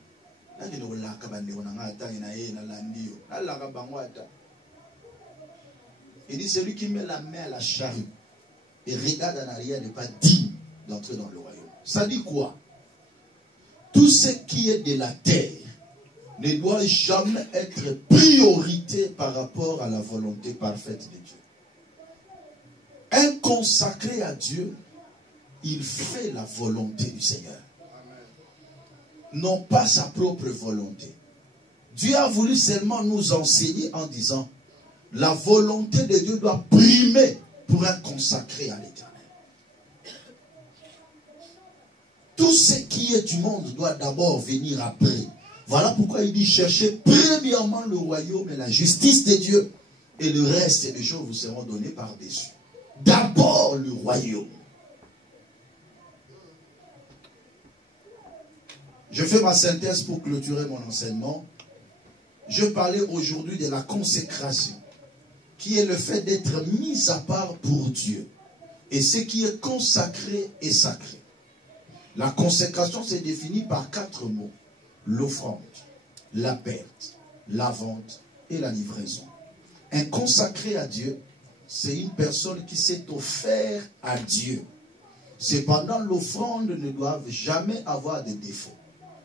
il dit, celui qui met la main à la charrue et regarde en arrière n'est pas digne d'entrer dans le royaume. Ça dit quoi? Tout ce qui est de la terre ne doit jamais être priorité par rapport à la volonté parfaite de Dieu. Un consacré à Dieu, il fait la volonté du Seigneur. Non pas sa propre volonté. Dieu a voulu seulement nous enseigner en disant, la volonté de Dieu doit primer pour un consacré à l'Éternel. Tout ce qui est du monde doit d'abord venir après. Voilà pourquoi il dit, cherchez premièrement le royaume et la justice de Dieu, et le reste des choses vous seront données par-dessus. D'abord le royaume. Je fais ma synthèse pour clôturer mon enseignement. Je parlais aujourd'hui de la consécration, qui est le fait d'être mis à part pour Dieu. Et ce qui est consacré est sacré. La consécration s'est définie par 4 mots. L'offrande, la perte, la vente et la livraison. Un consacré à Dieu, c'est une personne qui s'est offert à Dieu. Cependant, l'offrande ne doit jamais avoir de défauts.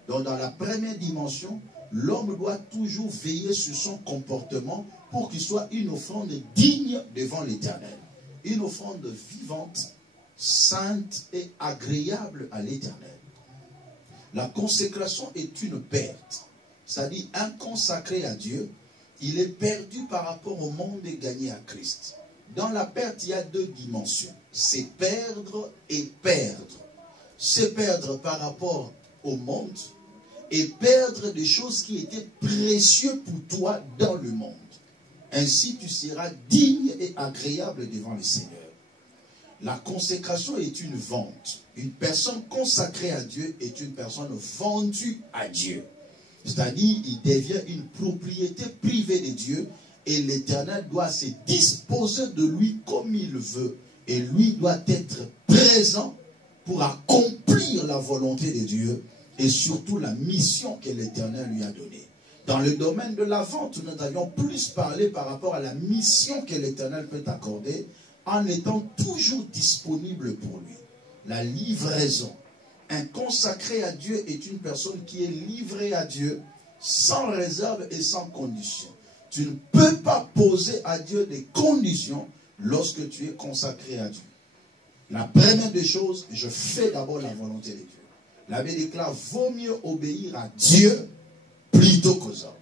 Donc, dans la première dimension, l'homme doit toujours veiller sur son comportement pour qu'il soit une offrande digne devant l'Éternel. Une offrande vivante, sainte et agréable à l'Éternel. La consécration est une perte. C'est-à-dire, un consacré à Dieu, il est perdu par rapport au monde et gagné à Christ. Dans la perte, il y a 2 dimensions. C'est perdre et perdre. C'est perdre par rapport au monde et perdre des choses qui étaient précieuses pour toi dans le monde. Ainsi, tu seras digne et agréable devant le Seigneur. La consécration est une vente. Une personne consacrée à Dieu est une personne vendue à Dieu. C'est-à-dire, il devient une propriété privée de Dieu et l'Éternel doit se disposer de lui comme il veut. Et lui doit être présent pour accomplir la volonté de Dieu et surtout la mission que l'Éternel lui a donnée. Dans le domaine de la vente, nous avions plus parlé par rapport à la mission que l'Éternel peut accorder en étant toujours disponible pour lui. La livraison. Un consacré à Dieu est une personne qui est livrée à Dieu sans réserve et sans condition. Tu ne peux pas poser à Dieu des conditions lorsque tu es consacré à Dieu. La première des choses, je fais d'abord la volonté de Dieu. La Bible déclare, vaut mieux obéir à Dieu plutôt qu'aux hommes.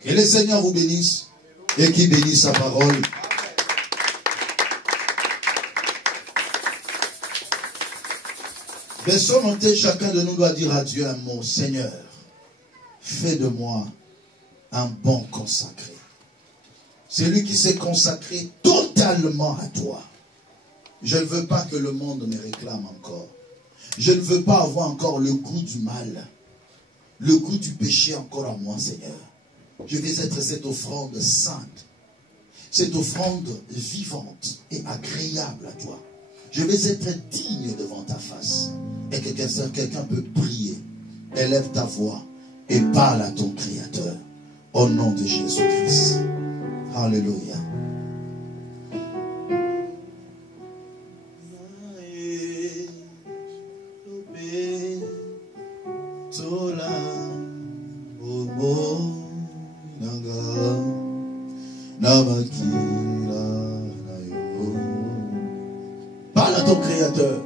Que le Seigneur vous bénisse et qu'il bénisse sa parole. Baissons nos têtes, chacun de nous doit dire à Dieu un mot. Seigneur, fais de moi un bon consacré. Celui qui s'est consacré totalement à toi. Je ne veux pas que le monde me réclame encore. Je ne veux pas avoir encore le goût du mal. Le goût du péché encore à moi, Seigneur. Je vais être cette offrande sainte. Cette offrande vivante et agréable à toi. Je vais être digne devant ta face. Et que quelqu'un peut prier. élève ta voix et parle à ton Créateur. Au nom de Jésus-Christ. Alléluia. Parle à ton Créateur.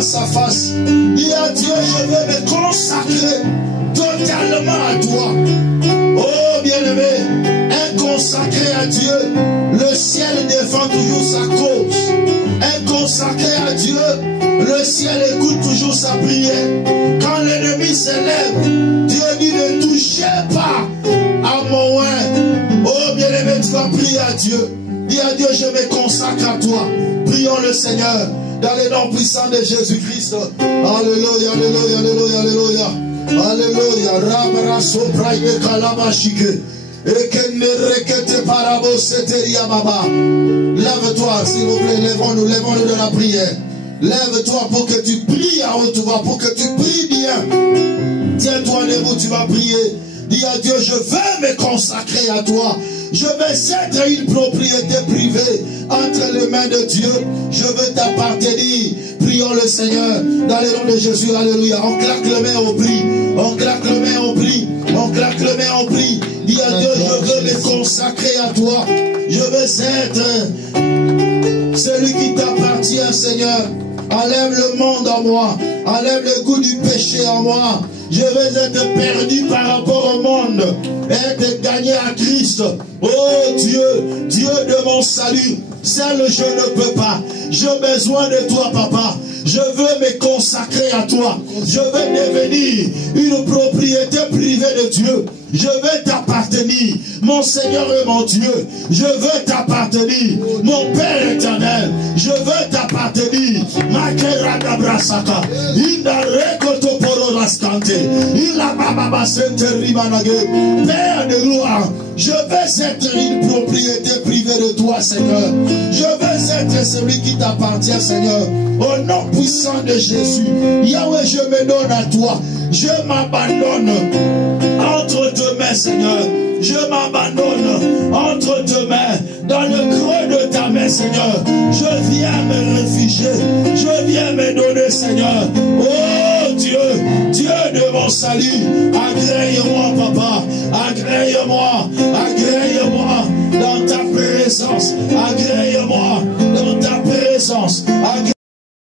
Sa face. Dis à Dieu, je veux me consacrer totalement à toi. Oh bien-aimé, inconsacré à Dieu, le ciel défend toujours sa cause. Inconsacré à Dieu, le ciel écoute toujours sa prière. Quand l'ennemi s'élève, Dieu dit ne touchez pas à mon oin. Oh bien-aimé, tu vas prier à Dieu. Dis à Dieu, je me consacre à toi. Prions le Seigneur. Dans le nom puissant de Jésus-Christ. Alléluia, alléluia, alléluia, alléluia. Alléluia. Rabra sopraïe kalamashike. Ekenerekete parabo seteria baba. Lève-toi, s'il vous plaît, lèvons-nous de la prière. Lève-toi pour que tu pries à haute voix, pour que tu pries bien. Tiens-toi debout, tu vas prier. Dis à Dieu, je veux me consacrer à toi. Je veux être une propriété privée entre les mains de Dieu. Je veux t'appartenir. Prions le Seigneur dans le nom de Jésus. Alléluia. On claque les mains au prix. On claque les mains au prix. On claque les mains au prix. Dis à Dieu, je veux me consacrer à toi. Je veux être celui qui t'appartient, Seigneur. Enlève le monde en moi. Enlève le goût du péché en moi. Je vais être perdu par rapport au monde. Être gagné à Christ. Oh Dieu, Dieu de mon salut. Seul je ne peux pas. J'ai besoin de toi, papa. Je veux me consacrer à toi. Je veux devenir une propriété privée de Dieu. Je veux t'appartenir, mon Seigneur et mon Dieu. Je veux t'appartenir, mon Père éternel. Je veux t'appartenir. Père de gloire, je veux être une propriété privée de toi, Seigneur. Je veux être celui qui t'appartient, Seigneur. Au nom puissant de Jésus, Yahweh, je me donne à toi. Je m'abandonne entre tes mains, Seigneur. Je m'abandonne entre tes mains, dans le creux de ta main, Seigneur. Je viens me réfugier. Je viens me donner, Seigneur. Oh Dieu, Dieu de mon salut, agrée-moi, papa. Agrée-moi, agrée-moi dans ta présence. Agrée